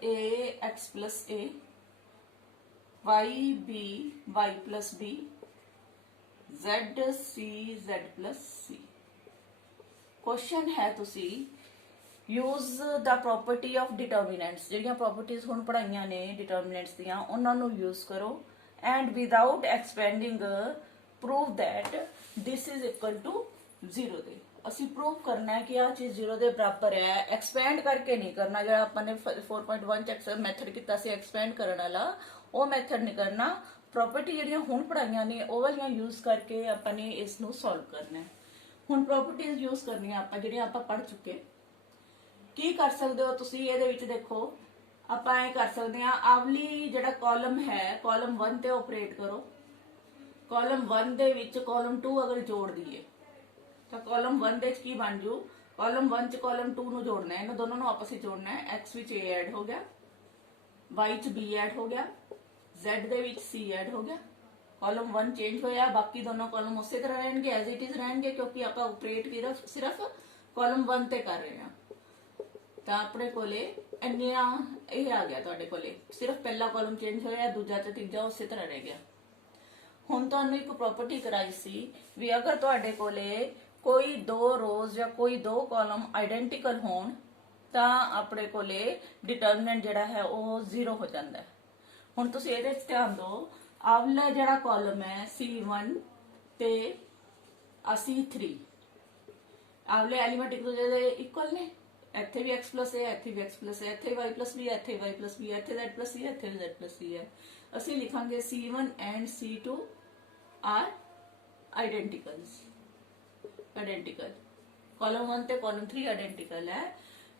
a x plus a, y b y plus b, z c z plus c. Question है तुसी use the property of determinants, ਜਿਹੜੀਆਂ ਪ੍ਰੋਪਰਟੀਜ਼ ਹੁਣ ਪੜਾਈਆਂ ਨੇ ਡਿਟਰਮੀਨੈਂਟਸ ਦੀਆਂ, ਉਹਨਾਂ ਨੂੰ ਯੂਜ਼ ਕਰੋ and without expanding prove that this is equal to 0 ਦੇ ਅਸੀਂ ਪ੍ਰੂਵ ਕਰਨਾ ਹੈ ਕਿ ਆ ਚੀਜ਼ 0 ਦੇ ਬਰਾਬਰ ਹੈ। ਐਕਸਪੈਂਡ ਕਰਕੇ ਨਹੀਂ ਕਰਨਾ, ਜਿਹੜਾ ਆਪਾਂ ਨੇ 4.1 ਚ ਮੈਥਡ ਕੀਤਾ ਸੀ ਐਕਸਪੈਂਡ ਕਰਨ ਵਾਲਾ, ਉਹ ਮੈਥਡ ਨਹੀਂ ਕਰਨਾ। ਪ੍ਰੋਪਰਟੀ ਜਿਹੜੀਆਂ ਹੁਣ ਪੜਾਈਆਂ ਨੇ ਉਹ ਵਾਲੀਆਂ ਯੂਜ਼ ਕਰਕੇ ਆਪਾਂ ਨੇ ਇਸ ਨੂੰ ਸੋਲਵ ਕਰਨਾ ਹੈ। ਹੁਣ ਪ੍ਰੋਪਰਟੀਜ਼ ਯੂਜ਼ ਕਰਨੀਆਂ ਆਪਾਂ ਜਿਹੜੀਆਂ ਆਪਾਂ ਪੜ ਚੁੱਕੇ। ਕੀ ਕਰ ਸਕਦੇ ਹੋ ਤੁਸੀਂ ਇਹਦੇ ਵਿੱਚ ਦੇਖੋ, ਆਪਾਂ ਇਹ ਕਰ ਸਕਦੇ ਹਾਂ, ਆਵਲੀ ਜਿਹੜਾ ਕਾਲਮ ਹੈ ਕਾਲਮ 1 ਤੇ ਆਪਰੇਟ ਕਰੋ। ਕਾਲਮ 1 ਦੇ ਵਿੱਚ ਕਾਲਮ 2 ਅਗਰ ਜੋੜ ਦਈਏ ਤਾਂ ਕਾਲਮ 1 ਦੇ ਵਿੱਚ ਕੀ ਬਣ ਜੂ, ਕਾਲਮ 1 ਚ ਕਾਲਮ 2 ਨੂੰ ਜੋੜਨਾ ਹੈ, ਇਹਨਾਂ ਦੋਨੋਂ ਨੂੰ ਆਪਸ ਵਿੱਚ ਜੋੜਨਾ ਹੈ। x ਵਿੱਚ a ਐਡ ਹੋ ਗਿਆ, y ਚ b ਐਡ ਹੋ ਗਿਆ, z ਦੇ ਵਿੱਚ c ਐਡ ਹੋ ਗਿਆ। ਕਾਲਮ 1 ਚੇਂਜ ਹੋਇਆ, ਬਾਕੀ ਦੋਨੋਂ ਕਾਲਮ ਉਸੇ ਤਰ੍ਹਾਂ ਰਹਿਣਗੇ, ਐਜ਼ ਇਟ ਇਜ਼ ਰਹਿਣਗੇ, ਕਿਉਂਕਿ ਆਪਾਂ ਆਪਰੇਟ ਸਿਰਫ ਕਾਲਮ 1 ਤੇ ਕਰ ਰਹੇ ਹਾਂ। ਤਾਂ ਆਪਣੇ ਕੋਲੇ ਇੰਨੀਆਂ ਇਹ ਆ ਗਿਆ ਤੁਹਾਡੇ ਕੋਲੇ, ਸਿਰਫ ਪਹਿਲਾ ਕਾਲਮ ਚੇਂਜ ਹੋਇਆ, ਦੂਜਾ ਤੇ ਤੀਜਾ ਉਸੇ ਤਰ੍ਹਾਂ ਰਹਿ ਗਿਆ। ਹੁਣ ਤੁਹਾਨੂੰ ਇੱਕ ਪ੍ਰੋਪਰਟੀ ਕਰਾਈ ਸੀ ਵੀ ਅਗਰ ਤੁਹਾਡੇ ਕੋਲੇ ਕੋਈ ਦੋ ਰੋਜ਼ ਜਾਂ ਕੋਈ ਦੋ ਕਾਲਮ ਆਇਡੈਂਟੀਕਲ ਹੋਣ ਤਾਂ ਆਪਣੇ ਕੋਲੇ ਡਿਟਰਮੀਨੈਂਟ ਜਿਹੜਾ ਹੈ ਉਹ 0 ਹੋ ਜਾਂਦਾ ਹੈ। ਹੁਣ ਤੁਸੀਂ ਇਹਦੇ 'ਚ ਧਿਆਨ ਦਿਓ, ਆਵਲਾ ਜਿਹੜਾ ਕਾਲਮ ਹੈ C1 ਤੇ C3, ਆਵਲੇ ਐਲੀਮੈਂਟ ਇੱਕ ਦੂਜੇ ਦੇ ਇਕੁਅਲ ਨੇ। ਇੱਥੇ ਵੀ x plus a, ਇੱਥੇ ਵੀ x plus a, ਇੱਥੇ y plus b, ਇੱਥੇ y plus b, ਇੱਥੇ z plus c, ਇੱਥੇ ਵੀ z plus c ਹੈ। ਅਸੀਂ ਲਿਖਾਂਗੇ C1 and C2 are identicals, identical. Column 1 ਤੇ ਕਾਲਮ 3 ਆਇਡੈਂਟੀਕਲ ਹੈ,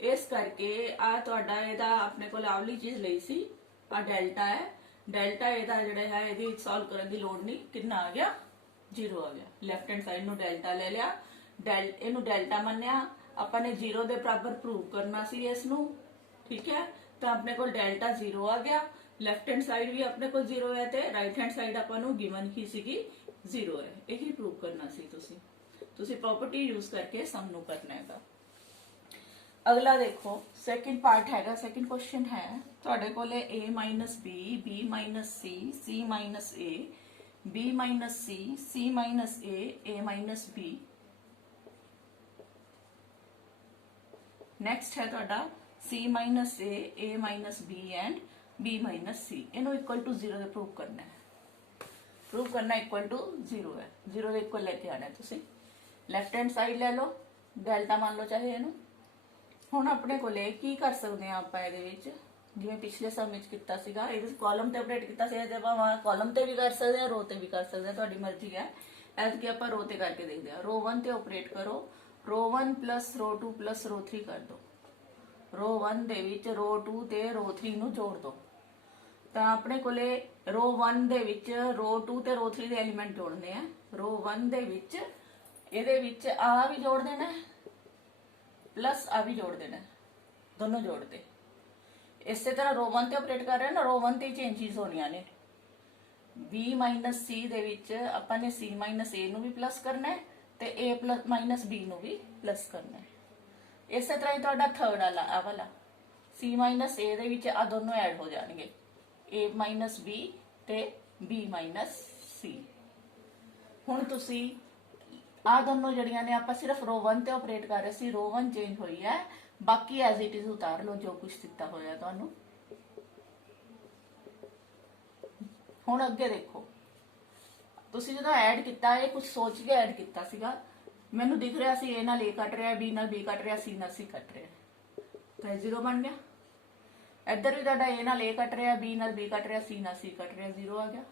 ਇਸ ਕਰਕੇ ਆ ਤੁਹਾਡਾ ਇਹਦਾ ਆਪਣੇ ਕੋਲ ਆਵਲੀ ਚੀਜ਼ ਲਈ ਸੀ, ਆ ਡੈਲਟਾ ਹੈ। ਡੈਲਟਾ ਇਹਦਾ ਜਿਹੜਾ ਹੈ ਇਹਦੀ ਸੋਲਵ ਕਰਨ ਦੀ ਲੋੜ ਨਹੀਂ, ਕਿੰਨਾ ਆ ਗਿਆ 0 ਆ ਗਿਆ। ਲੈਫਟ ਹੈਂਡ ਸਾਈਡ ਨੂੰ ਡੈਲਟਾ ਲੈ ਲਿਆ, ਇਹਨੂੰ ਡੈਲਟਾ ਮੰਨਿਆ, ਆਪਾਂ ਨੇ 0 ਦੇ ਬਰਾਬਰ ਪ੍ਰੂਵ ਕਰਨਾ ਸੀ ਇਸ ਨੂੰ, ਠੀਕ ਹੈ। ਤਾਂ ਆਪਣੇ ਕੋਲ ਡੈਲਟਾ 0 ਆ ਗਿਆ, ਲੈਫਟ ਹੈਂਡ ਸਾਈਡ ਵੀ ਆਪਣੇ ਕੋਲ 0 ਹੈ ਤੇ ਰਾਈਟ ਹੈਂਡ ਸਾਈਡ ਆਪਾਂ ਨੂੰ ਗਿਵਨ ਹੀ ਸੀਗੀ 0 ਹੈ। ਇਹੀ ਪ੍ਰੂਵ ਕਰਨਾ ਸੀ ਤੁਸੀਂ ਪ੍ਰੋਪਰਟੀ ਯੂਜ਼ ਕਰਕੇ ਸਮ ਨੂੰ ਕਰਨਾ ਹੈਗਾ। ਅਗਲਾ ਦੇਖੋ ਸੈਕਿੰਡ ਪਾਰਟ ਹੈਗਾ, ਸੈਕਿੰਡ ਕੁਐਸਚਨ ਹੈ ਤੁਹਾਡੇ ਕੋਲੇ a b, b c, c a, b c, c a b। Next ਹੈ ਤੁਹਾਡਾ c a b and b c, ਇਹਨੂੰ ਇਕੁਅਲ ਟੂ 0 ਦੇ ਪ੍ਰੂਵ ਕਰਨਾ ਹੈ। ਪ੍ਰੂਵ ਕਰਨਾ ਇਕੁਅਲ ਟੂ 0 ਹੈ, 0 ਦੇ ਇਕੁਅਲ ਲੈ ਕੇ ਆਣਾ ਤੁਸੀਂ। ਲੈਫਟ ਹੈਂਡ ਸਾਈਡ ਲੈ ਲਓ, ਡੈਲਟਾ ਮੰਨ ਲਓ ਚਾਹੇ ਇਹਨੂੰ। ਹੁਣ ਆਪਣੇ ਕੋਲੇ ਕੀ ਕਰ ਸਕਦੇ ਆ ਆਪਾਂ ਇਹਦੇ ਵਿੱਚ, ਜਿਵੇਂ ਪਿਛਲੇ ਸਮ ਵਿੱਚ ਕੀਤਾ ਸੀਗਾ, ਇਹਦੇ ਕਾਲਮ ਤੇ ਆਪਰੇਟ ਕੀਤਾ ਸੀ, ਤੇ ਆਪਾਂ ਕਾਲਮ ਤੇ ਵੀ ਕਰ ਸਕਦੇ ਆ, ਰੋ ਤੇ ਵੀ ਕਰ ਸਕਦੇ ਆ, ਤੁਹਾਡੀ ਮਰਜ਼ੀ ਹੈ। ਐਤਕੀ ਆਪਾਂ ਰੋ ਤੇ ਕਰਕੇ ਦੇਖਦੇ ਆ। ਰੋ 1 ਤੇ ਆਪਰੇਟ ਕਰੋ, ਰੋ 1 ਪਲਸ ਰੋ 2 ਪਲਸ ਰੋ 3 ਕਰ ਦੋ। ਰੋ 1 ਦੇ ਵਿੱਚ ਰੋ 2 ਤੇ ਰੋ 3 ਨੂੰ ਜੋੜ ਦੋ। ਤਾਂ ਆਪਣੇ ਕੋਲੇ ਰੋ 1 ਦੇ ਵਿੱਚ ਰੋ 2 ਤੇ ਰੋ 3 ਦੇ ਐਲੀਮੈਂਟ ਜੋੜਨੇ ਆ। ਰੋ 1 ਦੇ ਵਿੱਚ ਇਹਦੇ ਵਿੱਚ ਆ ਵੀ ਜੋੜ ਦੇਣਾ ਪਲੱਸ ਆ ਵੀ ਜੋੜ ਦੇਣਾ, ਦੋਨੋਂ ਜੋੜਦੇ। ਇਸੇ ਤਰ੍ਹਾਂ ਰੋ 1 ਤੇ ਆਪਰੇਟ ਕਰ ਰਹੇ ਨਾ, ਰੋ 1 ਤੇ ਚੇਂਜਸ ਹੋਣੀਆਂ ਨੇ। b c ਦੇ ਵਿੱਚ ਆਪਾਂ ਨੇ c a ਨੂੰ ਵੀ ਪਲੱਸ ਕਰਨਾ ਹੈ ਤੇ a b ਨੂੰ ਵੀ ਪਲੱਸ ਕਰਨਾ ਹੈ। ਇਸੇ ਤਰ੍ਹਾਂ ਹੀ ਤੁਹਾਡਾ ਥਰਡ ਵਾਲਾ ਆ ਵਾਲਾ c a ਦੇ ਵਿੱਚ ਆ ਦੋਨੋਂ ਐਡ ਹੋ ਜਾਣਗੇ, a b ਤੇ b c। ਹੁਣ ਤੁਸੀਂ ਆ ਦੋਨੋਂ ਜਿਹੜੀਆਂ ਨੇ ਆਪਾਂ ਸਿਰਫ ਰੋ 1 ਤੇ ਆਪਰੇਟ ਕਰ ਰਹੇ ਸੀ, ਰੋ 1 ਚੇਂਜ ਹੋਈ ਹੈ, ਬਾਕੀ ਐਜ਼ ਇਟ ਇਜ਼ ਉਤਾਰ ਲਓ ਜੋ ਕੁਝ ਦਿੱਤਾ ਹੋਇਆ ਤੁਹਾਨੂੰ। ਹੁਣ ਅੱਗੇ ਦੇਖੋ, ਤੁਸੀਂ ਜਦੋਂ ਐਡ ਕੀਤਾ ਇਹ ਕੁਝ ਸੋਚ ਕੇ ਐਡ ਕੀਤਾ ਸੀਗਾ। ਮੈਨੂੰ ਦਿਖ ਰਿਹਾ ਸੀ a ਨਾਲ a ਕੱਟ ਰਿਹਾ, b ਨਾਲ b ਕੱਟ ਰਿਹਾ, c ਨਾਲ c ਕੱਟ ਰਿਹਾ, ਤਾਂ 0 ਬਣ ਗਿਆ। ਇੱਧਰ ਵੀ ਤੁਹਾਡਾ a ਨਾਲ a ਕੱਟ ਰਿਹਾ, b ਨਾਲ b ਕੱਟ ਰਿਹਾ, c ਨਾਲ c ਕੱਟ ਰਿਹਾ, 0 ਆ ਗਿਆ।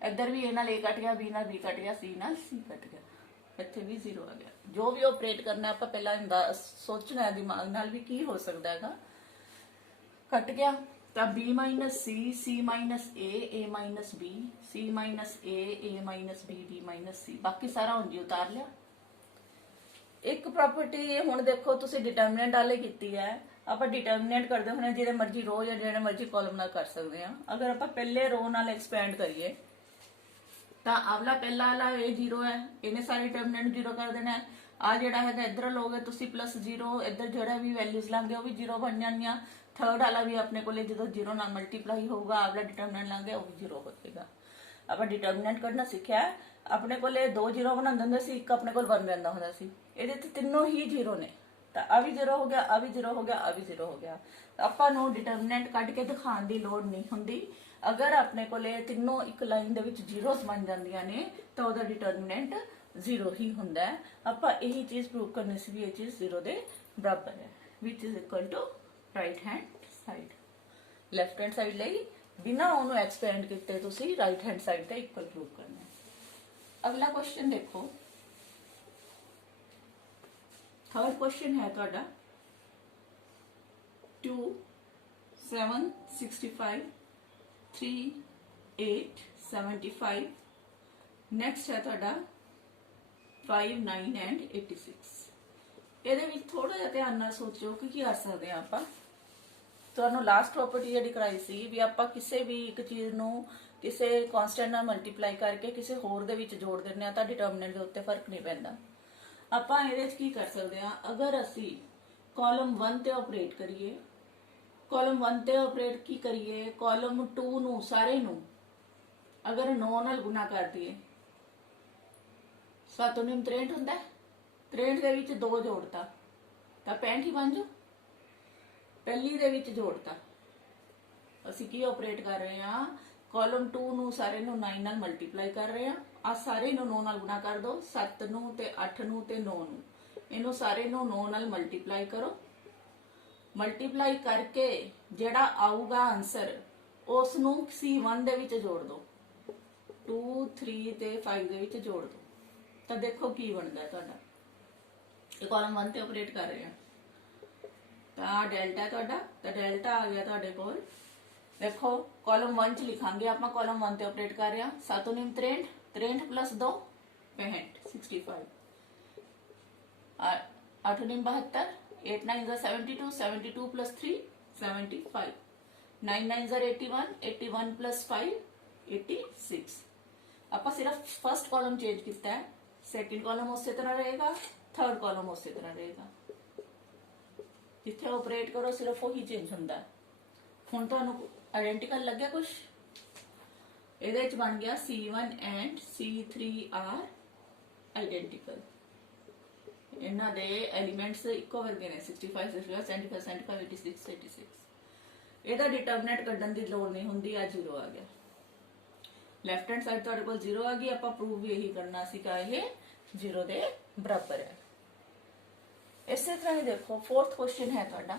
ਇੱਧਰ ਵੀ a ਨਾਲ a ਕੱਟ ਗਿਆ, b ਨਾਲ b ਕੱਟ ਗਿਆ, c ਨਾਲ c ਕੱਟ ਗਿਆ, ਇੱਥੇ ਵੀ 0 ਆ ਗਿਆ। ਜੋ ਵੀ ਆਪਰੇਟ ਕਰਨਾ ਆਪਾਂ ਪਹਿਲਾਂ ਸੋਚਣਾ ਹੈ ਦਿਮਾਗ ਨਾਲ ਵੀ ਕੀ ਹੋ ਸਕਦਾ ਹੈਗਾ। ਕੱਟ ਗਿਆ ਤਾਂ b c, c a b, c a b c, ਬਾਕੀ ਸਾਰਾ ਉਂਝ ਉਤਾਰ ਲਿਆ। ਇੱਕ ਪ੍ਰੋਪਰਟੀ ਹੁਣ ਦੇਖੋ, ਤੁਸੀਂ ਡਿਟਰਮੀਨੈਂਟ ਵਾਲੇ ਕੀਤੀ ਹੈ, ਆਪਾਂ ਡਿਟਰਮੀਨੈਂਟ ਕਰਦੇ ਹੁੰਦੇ ਜਿਹੜੇ ਮਰਜ਼ੀ ਰੋ ਜਾਂ ਜਿਹੜੇ ਮਰਜ਼ੀ ਕਾਲਮ ਨਾਲ ਕਰ ਸਕਦੇ ਆ। ਅਗਰ ਆਪਾਂ ਪਹਿਲੇ ਰੋ ਨਾਲ ਐਕਸਪੈਂਡ ਕਰੀਏ ਤਾਂ ਆਵਲਾ ਪਹਿਲਾ ਵਾਲਾ ਇਹ 0 ਹੈ, ਇਹਨੇ ਸਾਰੇ ਡਿਟਰਮੀਨੈਂਟ 0 ਕਰ ਦੇਣਾ। ਆ ਜਿਹੜਾ ਹੈਗਾ ਇੱਧਰ ਲੋਗੇ ਤੁਸੀਂ ਪਲੱਸ 0, ਇੱਧਰ ਜਿਹੜਾ ਵੀ ਵੈਲਿਊਜ਼ ਲਾਂਗੇ ਉਹ ਵੀ 0 ਬਣ ਜਾਣਗੀਆਂ। ਥਰਡ ਵਾਲਾ ਵੀ ਆਪਣੇ ਕੋਲੇ ਜਦੋਂ 0 ਨਾਲ ਮਲਟੀਪਲਾਈ ਹੋਊਗਾ, ਆਵਲਾ ਡਿਟਰਮੀਨੈਂਟ ਲਾਂਗੇ ਉਹ ਵੀ 0 ਹੋ ਜਾਏਗਾ। ਆਪਾਂ ਡਿਟਰਮੀਨੈਂਟ ਕੱਢਣਾ ਸਿੱਖਿਆ। ਆਪਣੇ ਕੋਲੇ 2 0 ਬਣਾਉਂਦੇ ਹੁੰਦੇ ਸੀ, ਇੱਕ ਆਪਣੇ ਕੋਲ 1 ਰਹਿੰਦਾ ਹੁੰਦਾ ਸੀ। ਇਹਦੇ ਤੇ ਤਿੰਨੋਂ ਹੀ 0 ਨੇ, ਤਾਂ ਆ ਵੀ 0 ਹੋ ਗਿਆ, ਆ ਵੀ 0 ਹੋ ਗਿਆ, ਆ ਵੀ 0 ਹੋ ਗਿਆ। ਆਪਾਂ ਨੂੰ ਡਿਟਰਮੀਨੈਂਟ ਕੱਢ ਕੇ ਦਿਖਾਉਣ ਦੀ ਲੋੜ ਨਹੀਂ ਹੁੰਦੀ। अगर अपने को तीनों एक लाइन दे विच जीरोस बन जांदियां ने तो ਉਹਦਾ डिटरमिनेंट जीरो ही हुंदा है। ਆਪਾਂ यही चीज प्रूव करनी सी भी ये चीज जीरो दे बराबर है, which is equal to right hand side. Left hand side ਲਈ बिना ਉਹਨੂੰ एक्सपेंड ਕੀਤੇ ਤੁਸੀਂ राइट हैंड साइड ਤੇ इक्वल प्रूव करना है। अगला क्वेश्चन देखो, थर्ड क्वेश्चन है ਤੁਹਾਡਾ 2 7 65 3 8 75। ਨੈਕਸਟ ਹੈ ਤੁਹਾਡਾ 5 9 ਐਂਡ 86। ਇਹਦੇ ਵਿੱਚ ਥੋੜਾ ਜਿਹਾ ਧਿਆਨ ਨਾਲ ਸੋਚੋ ਕਿ ਕੀ ਕਰ ਸਕਦੇ ਆ ਆਪਾਂ। ਤੁਹਾਨੂੰ ਲਾਸਟ ਪ੍ਰੋਪਰਟੀ ਜਿਹੜੀ ਕਰਾਈ ਸੀ ਵੀ ਆਪਾਂ ਕਿਸੇ ਵੀ ਇੱਕ ਚੀਜ਼ ਨੂੰ ਕਿਸੇ ਕਨਸਟੈਂਟ ਨਾਲ ਮਲਟੀਪਲਾਈ ਕਰਕੇ ਕਿਸੇ ਹੋਰ ਦੇ ਵਿੱਚ ਜੋੜ ਦਿੰਦੇ ਆ ਤਾਂ ਡਿਟਰਮੀਨੈਂਟ ਦੇ ਉੱਤੇ ਫਰਕ ਨਹੀਂ ਪੈਂਦਾ। ਆਪਾਂ ਇਹਦੇ ਵਿੱਚ ਕੀ ਕਰ ਸਕਦੇ ਆ, ਅਗਰ ਅਸੀਂ ਕਾਲਮ 1 ਤੇ ਆਪਰੇਟ ਕਰੀਏ, ਕਾਲਮ 1 ਤੇ ਆਪਰੇਟ ਕੀ ਕਰੀਏ, ਕਾਲਮ 2 ਨੂੰ ਸਾਰੇ ਨੂੰ ਅਗਰ 9 ਨਾਲ ਗੁਣਾ ਕਰ ਦਈਏ 7 9 63 ਹੁੰਦਾ। 63 ਦੇ ਵਿੱਚ 2 ਜੋੜਤਾ ਤਾਂ 65 ਹੀ ਬਣ ਜੂ। ਪਹਿਲੀ ਦੇ ਵਿੱਚ ਜੋੜਤਾ, ਅਸੀਂ ਕੀ ਆਪਰੇਟ ਕਰ ਰਹੇ ਹਾਂ, ਕਾਲਮ 2 ਨੂੰ ਸਾਰੇ ਨੂੰ 9 ਨਾਲ ਮਲਟੀਪਲਾਈ ਕਰ ਰਹੇ ਹਾਂ। ਆ ਸਾਰੇ ਨੂੰ 9 ਨਾਲ ਗੁਣਾ ਕਰ ਦੋ, 7 ਨੂੰ ਤੇ 8 ਨੂੰ ਤੇ 9 ਨੂੰ, ਇਹਨੂੰ ਸਾਰੇ ਨੂੰ 9 ਨਾਲ ਮਲਟੀਪਲਾਈ ਕਰੋ। ਮਲਟੀਪਲਾਈ ਕਰਕੇ ਜਿਹੜਾ ਆਊਗਾ ਆਨਸਰ ਉਸ ਨੂੰ C1 ਦੇ ਵਿੱਚ ਜੋੜ ਦੋ, 2 3 ਤੇ 5 ਦੇ ਵਿੱਚ ਜੋੜ ਦੋ ਤਾਂ ਦੇਖੋ ਕੀ ਬਣਦਾ ਤੁਹਾਡਾ। ਇਹ ਕਾਲਮ 1 ਤੇ ਆਪਰੇਟ ਕਰ ਰਹੇ ਹਾਂ ਤਾਂ ਡੈਲਟਾ ਤੁਹਾਡਾ, ਤਾਂ ਡੈਲਟਾ ਆ ਗਿਆ ਤੁਹਾਡੇ ਕੋਲ। देखो कॉलम 1 च लिखांगे आप, कॉलम 1 ते ऑपरेट कर रहे हैं। 7 9 63 63 प्लस 2 65 65, 8 9 72, 8 9 72, 72 प्लस 3 75, 9 9 81, 81 प्लस 5 86। आप सिर्फ फर्स्ट कॉलम चेंज किया है, सैकेंड कॉलम उस तरह रहेगा, थर्ड कॉलम उस तरह रहेगा। जिथे ऑपरेट करो सिर्फ वही चेंज होंदा है। हुण तुहानूं आइडेंटिकल लगे कुछ, ਇਹਦੇ ਚ बन गया C1 and C3 are identical. इन्हां दे एलिमेंट्स इक्को वर्गे ने 65 65 75 75 86 86। ਇਹਦਾ डिटरमिनेंट ਕੱਢਣ ਦੀ ਲੋੜ ਨਹੀਂ ਹੁੰਦੀ, ਆ 0 ਆ ਗਿਆ। ਲੈਫਟ हैंड साइड ਤੁਹਾਡੇ ਕੋਲ 0 ਆ ਗਈ। ਆਪਾਂ ਪ੍ਰੂਵ ਵੀ ਇਹੀ ਕਰਨਾ ਸੀ ਕਿ ਇਹ 0 ਦੇ ਬਰਾਬਰ ਹੈ। ਇਸੇ ਤਰ੍ਹਾਂ ਹੀ ਦੇਖੋ फोर्थ क्वेश्चन है ਤੁਹਾਡਾ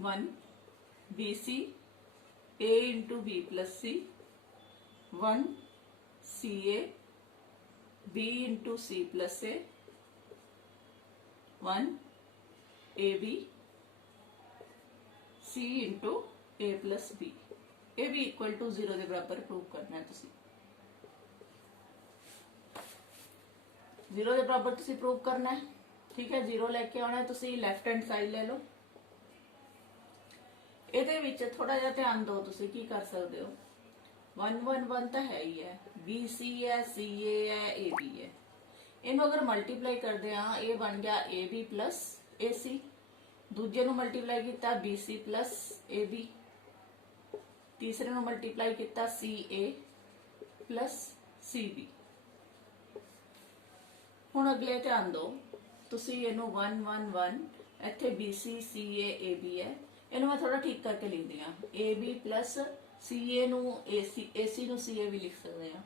1 BC A into B plus C, 1 CA B into C plus A, 1 AB C into A plus B। ये भी इक्वल टू 0 के बराबर प्रूव करना है। तुसी 0 के बराबर तुसी प्रूव करना है, ठीक है। 0 लेके आना है, तुसी लेफ्ट हैंड साइड ले लो। ਇਹਦੇ ਵਿੱਚ ਥੋੜਾ ਜਿਹਾ ਧਿਆਨ ਦਿਓ, ਤੁਸੀਂ ਕੀ ਕਰ ਸਕਦੇ ਹੋ। 1 1 1 ਤਾਂ ਹੈ ਹੀ ਹੈ, BC ਹੈ, CA ਹੈ, AB ਹੈ। ਇਹਨੂੰ ਅਗਰ ਮਲਟੀਪਲਾਈ ਕਰਦੇ ਆ, ਇਹ ਬਣ ਗਿਆ AB plus AC। ਦੂਜੇ ਨੂੰ ਮਲਟੀਪਲਾਈ ਕੀਤਾ BC plus AB। ਤੀਸਰੇ ਨੂੰ ਮਲਟੀਪਲਾਈ ਕੀਤਾ CA plus CB। ਹੁਣ ਅਗਲੇ ਧਿਆਨ ਦਿਓ, ਤੁਸੀਂ ਇਹਨੂੰ 1 1 1 ਇੱਥੇ BC CA AB ਹੈ, ਇਹਨੂੰ ਮੈਂ ਥੋੜਾ ਠੀਕ ਕਰਕੇ ਲਿਖਦੀ ਆ। AB plus CA ਨੂੰ AC ਨੂੰ CA ਵੀ ਲਿਖ ਸਕਦੇ ਆ।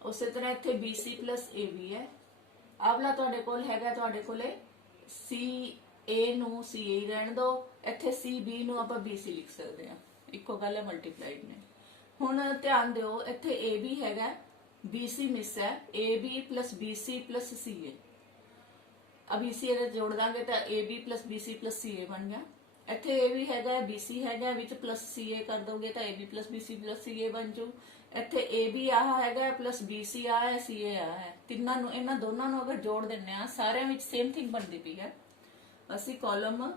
ਉਸੇ ਤਰ੍ਹਾਂ ਇੱਥੇ BC plus AB ਹੈ। ਆਵਲਾ ਤੁਹਾਡੇ ਕੋਲ ਹੈਗਾ, ਤੁਹਾਡੇ ਕੋਲੇ CA ਨੂੰ CA ਹੀ ਰਹਿਣ ਦਿਓ, ਇੱਥੇ CB ਨੂੰ ਆਪਾਂ BC ਲਿਖ ਸਕਦੇ ਆ। ਇੱਕੋ ਗੱਲ ਹੈ, ਮਲਟੀਪਲਾਈਡ ਨੇ। ਹੁਣ ਧਿਆਨ ਦਿਓ, ਇੱਥੇ AB ਹੈਗਾ, BC ਮਿਸ ਹੈ, AB plus BC plus CA। अब BC ਇਹਦੇ ਜੋੜ ਦਾਂਗੇ ਤਾਂ AB plus BC plus CA ਬਣ ਗਿਆ। ਇੱਥੇ A ਵੀ ਹੈਗਾ, BC ਹੈਗਾ, ਵਿੱਚ ਪਲੱਸ CA ਕਰ ਦੋਗੇ ਤਾਂ AB plus BC plus CA ਬਣ ਜੂ। ਇੱਥੇ AB ਆਹ ਹੈਗਾ ਪਲੱਸ BC ਆ ਹੈ, CA ਆ ਹੈ। ਤਿੰਨਾਂ ਨੂੰ, ਇਹਨਾਂ ਦੋਨਾਂ ਨੂੰ ਅਗਰ ਜੋੜ ਦਿੰਨੇ ਆ, ਸਾਰਿਆਂ ਵਿੱਚ ਸੇਮ ਥਿੰਗ ਬਣਦੀ ਪਈ ਹੈ। ਅਸੀਂ ਕਾਲਮ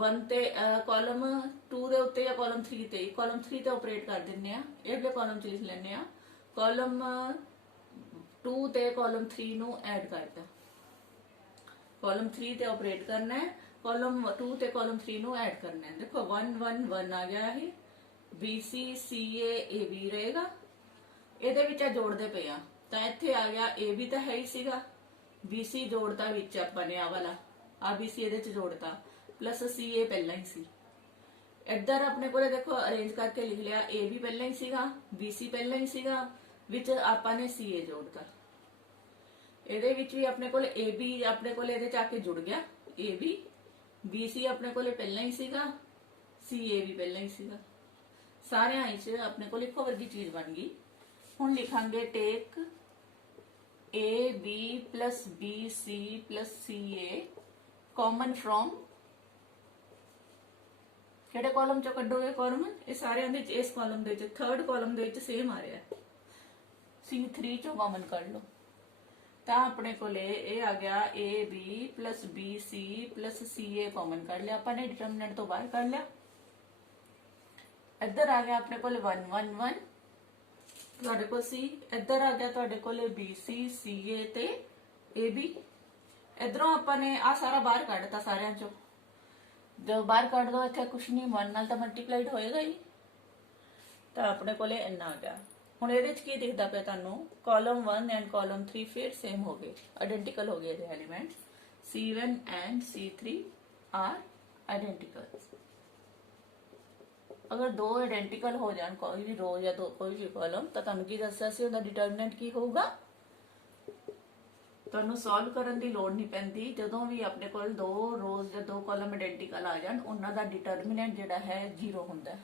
1 ਤੇ ਕਾਲਮ 2 ਦੇ ਉੱਤੇ ਜਾਂ ਕਾਲਮ 3 ਤੇ, ਕਾਲਮ 3 ਤੇ ਆਪਰੇਟ ਕਰ ਦਿੰਨੇ ਆ। ਇਹਦੇ ਕਾਲਮ 'ਚ ਲਿਖ ਲੈਂਦੇ ਆ, ਕਾਲਮ 2 ਤੇ ਕਾਲਮ 3 ਨੂੰ ਐਡ ਕਰਤਾ। ਕਾਲਮ 3 ਤੇ ਆਪਰੇਟ ਕਰਨਾ ਹੈ, ਕਾਲਮ 2 ਤੇ ਕਾਲਮ 3 ਨੂੰ ਐਡ ਕਰਨਾ ਹੈ। ਦੇਖੋ 1 1 1 ਆ ਗਿਆ, ਇਹ BC CA AB ਰਹੇਗਾ। ਇਹਦੇ ਵਿੱਚ ਆ ਜੋੜਦੇ ਪਏ ਆ ਤਾਂ ਇੱਥੇ ਆ ਗਿਆ ਏ ਬੀ ਤਾਂ ਹੈ ਹੀ ਸੀਗਾ, BC ਜੋੜਤਾ ਵਿੱਚ ਆਪਾਂ ਨੇ ਆ ਵਾਲਾ ਆ BC ਇਹਦੇ ਚ ਜੋੜਤਾ ਪਲੱਸ CA ਪਹਿਲਾਂ ਹੀ ਸੀ। ਇੱਧਰ ਆਪਣੇ ਕੋਲੇ ਦੇਖੋ ਅਰੇਂਜ ਕਰਕੇ ਲਿਖ ਲਿਆ ਏ ਬੀ ਪਹਿਲਾਂ ਹੀ ਸੀਗਾ, BC ਪਹਿਲਾਂ ਹੀ ਸੀਗਾ, ਵਿੱਚ ਆਪਾਂ ਨੇ CA ਜੋੜਤਾ। ਇਹਦੇ ਵਿੱਚ ਵੀ ਆਪਣੇ ਕੋਲ AB ਆਪਣੇ ਕੋਲੇ ਇਹਦੇ ਚ ਆ ਕੇ ਜੁੜ ਗਿਆ, AB BC ਆਪਣੇ ਕੋਲੇ ਪਹਿਲਾਂ ਹੀ ਸੀਗਾ, CA ਵੀ ਪਹਿਲਾਂ ਹੀ ਸੀਗਾ। ਸਾਰਿਆਂ ਵਿੱਚ ਆਪਣੇ ਕੋਲ ਇੱਕੋ ਵਰਗੀ ਚੀਜ਼ ਬਣ ਗਈ। ਹੁਣ ਲਿਖਾਂਗੇ ਟੇਕ AB plus BC plus CA common from ਕਿਹੜੇ ਕਾਲਮ ਚੋਂ ਕੱਢੋਗੇ ਕਾਮਨ? ਇਹ ਸਾਰਿਆਂ ਦੇ ਵਿੱਚ ਇਸ ਕਾਲਮ ਦੇ ਵਿੱਚ ਥਰਡ ਕਾਲਮ ਦੇ ਵਿੱਚ ਸੇਮ ਆ ਰਿਹਾ C3 ਚੋਂ ਕਾਮਨ ਕੱਢ ਲਓ ਤਾਂ ਆਪਣੇ ਕੋਲੇ ਇਹ ਆ ਗਿਆ AB plus BC plus CA common ਕੱਢ ਲਿਆ ਆਪਾਂ ਨੇ, ਡਿਟਰਮੀਨੈਂਟ ਤੋਂ ਬਾਹਰ ਕੱਢ ਲਿਆ। ਇੱਧਰ ਆ ਗਿਆ ਆਪਣੇ ਕੋਲ 1 1 1 ਤੁਹਾਡੇ ਕੋਲ C, ਇੱਧਰ ਆ ਗਿਆ ਤੁਹਾਡੇ ਕੋਲ BC CA ਤੇ AB। ਇਧਰੋਂ ਆਪਾਂ ਨੇ ਆ ਸਾਰਾ ਬਾਹਰ ਕੱਢਤਾ ਸਾਰਿਆਂ ਚੋਂ, ਜਦੋਂ ਬਾਹਰ ਕੱਢ ਦੋ ਇੱਥੇ ਕੁਛ ਨਹੀਂ 1 ਨਾਲ ਤਾਂ ਮਲਟੀਪਲਾਈਡ ਹੋਏਗਾ ਹੀ, ਤਾਂ ਆਪਣੇ ਕੋਲੇ ਇੰਨਾ ਆ ਗਿਆ। ਹੁਣ ਇਹਦੇ ਚ ਕੀ ਦਿਖਦਾ ਪਿਆ ਤੁਹਾਨੂੰ? ਕਾਲਮ 1 ਐਂਡ ਕਾਲਮ 3 ਫਿਰ ਸੇਮ ਹੋ ਗਏ, ਆਇਡੈਂਟੀਕਲ ਹੋ ਗਏ ਇਹਦੇ elements. C1 and C3 R identical. अगर दो आइडेंटिकल हो जाए कोई भी रो या दो कोई भी कॉलम तो ਤੁਹਾਨੂੰ ਕੀ ਦੱਸਿਆ ਸੀ ਉਹਦਾ ਡਿਟਰਮੀਨੈਂਟ ਕੀ ਹੋਊਗਾ? ਤੁਹਾਨੂੰ ਸੋਲਵ ਕਰਨ ਦੀ ਲੋੜ ਨਹੀਂ ਪੈਂਦੀ। ਜਦੋਂ ਵੀ ਆਪਣੇ ਕੋਲ ਦੋ ਰੋਜ਼ ਜਾਂ ਦੋ ਕਾਲਮ ਆਇਡੈਂਟੀਕਲ ਆ ਜਾਣ ਉਹਨਾਂ ਦਾ ਡਿਟਰਮੀਨੈਂਟ ਜਿਹੜਾ ਹੈ 0 ਹੁੰਦਾ ਹੈ।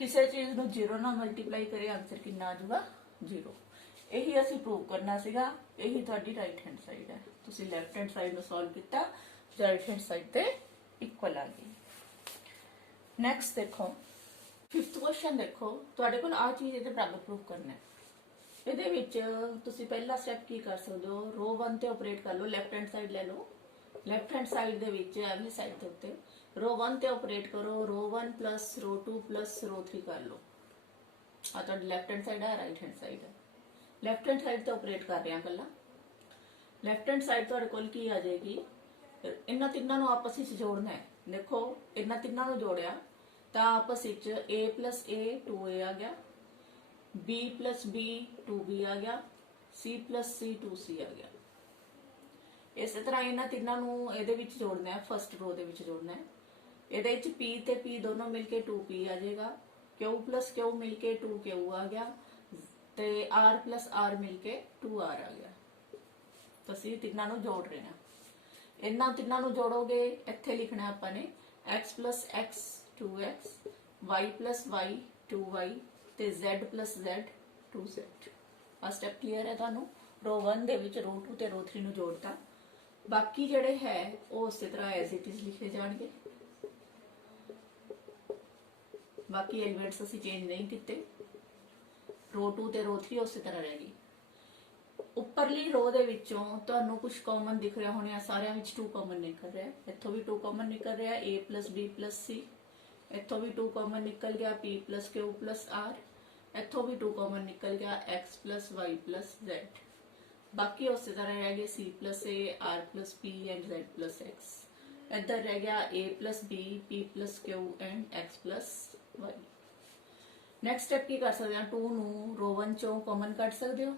ਕਿਸੇ ਚੀਜ਼ ਨੂੰ 0 ਨਾਲ ਮਲਟੀਪਲਾਈ ਕਰੇ ਆਨਸਰ ਕਿੰਨਾ ਆ ਜਾਊਗਾ? 0। ਇਹੀ ਅਸੀਂ ਪ੍ਰੂਵ ਕਰਨਾ ਸੀਗਾ। ਇਹੀ ਤੁਹਾਡੀ ਰਾਈਟ ਹੈਂਡ ਸਾਈਡ ਹੈ। ਤੁਸੀਂ ਲੈਫਟ ਹੈਂਡ ਸਾਈਡ ਨੂੰ ਸੋਲਵ ਕੀਤਾ, ਰਾਈਟ ਹੈਂਡ ਸਾਈਡ ਤੇ ਇਕੁਅਲ ਆ ਗਈ। ਨੈਕਸਟ ਦੇਖੋ 5th ਕੁਐਸਚਨ ਦੇਖੋ, ਤੁਹਾਡੇ ਕੋਲ ਆ ਚੀਜ਼ ਇਹਦੇ ਬਰਾਬਰ ਪ੍ਰੂਫ ਕਰਨਾ ਹੈ। ਇਹਦੇ ਵਿੱਚ ਤੁਸੀਂ ਪਹਿਲਾ ਸਟੈਪ ਕੀ ਕਰ ਸਕਦੇ ਹੋ? ਰੋ 1 ਤੇ ਆਪਰੇਟ ਕਰ ਲਓ, ਲੈਫਟ ਹੈਂਡ ਸਾਈਡ ਲੈ ਲਓ। ਲੈਫਟ ਹੈਂਡ ਸਾਈਡ ਦੇ ਵਿੱਚ ਅਗਲੀ ਸਾਈਡ ਦੇ ਉੱਤੇ ਰੋ 1 ਤੇ ਆਪਰੇਟ ਕਰੋ, ਰੋ 1 ਪਲੱਸ ਰੋ 2 ਪਲੱਸ ਰੋ 3 ਕਰ ਲਓ। ਆ ਤੁਹਾਡੀ ਲੈਫਟ ਹੈਂਡ ਸਾਈਡ ਹੈ, ਰਾਈਟ ਹੈਂਡ ਸਾਈਡ ਹੈ। ਲੈਫਟ ਹੈਂਡ ਸਾਈਡ ਤੇ ਆਪਰੇਟ ਕਰ ਰਹੇ ਹਾਂ ਕੱਲਾ। ਲੈਫਟ ਹੈਂਡ ਸਾਈਡ ਤੁਹਾਡੇ ਕੋਲ ਕੀ ਆ ਜਾਏਗੀ? ਇਹਨਾਂ ਤਿੰਨਾਂ ਨੂੰ ਆਪਸ ਵਿੱਚ ਜੋੜਨਾ ਹੈ। ਦੇਖੋ ਇਹਨਾਂ ਤਿੰਨਾਂ ਨੂੰ ਜੋੜਿਆ ਤਾਂ ਆਪਸ ਵਿੱਚ a plus a 2a ਆ ਗਿਆ, b plus b 2b ਆ ਗਿਆ, c plus c 2c ਆ ਗਿਆ। ਇਸੇ ਤਰ੍ਹਾਂ ਇਹਨਾਂ ਤਿੰਨਾਂ ਨੂੰ ਇਹਦੇ ਵਿੱਚ ਜੋੜਨਾ ਹੈ, ਫਸਟ ਰੋ ਦੇ ਵਿੱਚ ਜੋੜਨਾ ਹੈ। ਇਹਦੇ ਵਿੱਚ p ਤੇ p ਦੋਨੋਂ ਮਿਲ ਕੇ 2p ਆ ਜਾਏਗਾ, q plus q ਮਿਲ ਕੇ 2q ਆ ਗਿਆ ਤੇ r plus r ਮਿਲ ਕੇ 2r ਆ ਗਿਆ। ਤੁਸੀਂ ਤਿੰਨਾਂ ਨੂੰ ਜੋੜ ਰਹੇ ਹਾਂ। ਇਹਨਾਂ ਤਿੰਨਾਂ ਨੂੰ ਜੋੜੋਗੇ ਇੱਥੇ ਲਿਖਣਾ ਆਪਾਂ ਨੇ x plus x 2x, y plus y 2y ਤੇ z plus z 2z। ਆ ਸਟੈਪ ਕਲੀਅਰ ਹੈ ਤੁਹਾਨੂੰ? ਰੋ 1 ਦੇ ਵਿੱਚ ਰੋ 2 ਤੇ ਰੋ 3 ਨੂੰ ਜੋੜਤਾ। ਬਾਕੀ ਜਿਹੜੇ ਹੈ ਉਹ ਉਸੇ ਤਰ੍ਹਾਂ ਐਜ਼ ਇਟ ਇਜ਼ ਲਿਖੇ ਜਾਣਗੇ। ਬਾਕੀ ਐਲੀਮੈਂਟਸ ਅਸੀਂ ਚੇਂਜ ਨਹੀਂ ਕੀਤੇ। ਰੋ 2 ਤੇ ਰੋ 3 ਉਸੇ ਤਰ੍ਹਾਂ ਰਹਿ ਗਈ। ਉੱਪਰਲੀ ਰੋ ਦੇ ਵਿੱਚੋਂ ਤੁਹਾਨੂੰ ਕੁਝ ਕਾਮਨ ਦਿਖ ਰਿਹਾ ਹੋਣਾ, ਸਾਰਿਆਂ ਵਿੱਚ 2 ਕਾਮਨ ਨਿਕਲ ਰਿਹਾ। ਇੱਥੋਂ ਵੀ 2 ਕਾਮਨ ਨਿਕਲ ਰਿਹਾ, a plus b plus c। ਇੱਥੋਂ ਵੀ 2 ਕਾਮਨ ਨਿਕਲ ਗਿਆ, p plus q plus r। ਇੱਥੋਂ ਵੀ 2 ਕਾਮਨ ਨਿਕਲ ਗਿਆ, x plus y plus z। ਬਾਕੀ ਉਸੇ ਤਰ੍ਹਾਂ ਰਹਿ ਗਏ c plus a, r plus p and z plus x। ਇੱਧਰ ਰਹਿ ਗਿਆ a plus b, p plus q and x plus y। Next step ਕੀ ਕਰ ਸਕਦੇ ਹਾਂ? 2 ਨੂੰ ਰੋ 1 ਚੋਂ ਕਾਮਨ ਕੱਢ ਸਕਦੇ ਹੋ।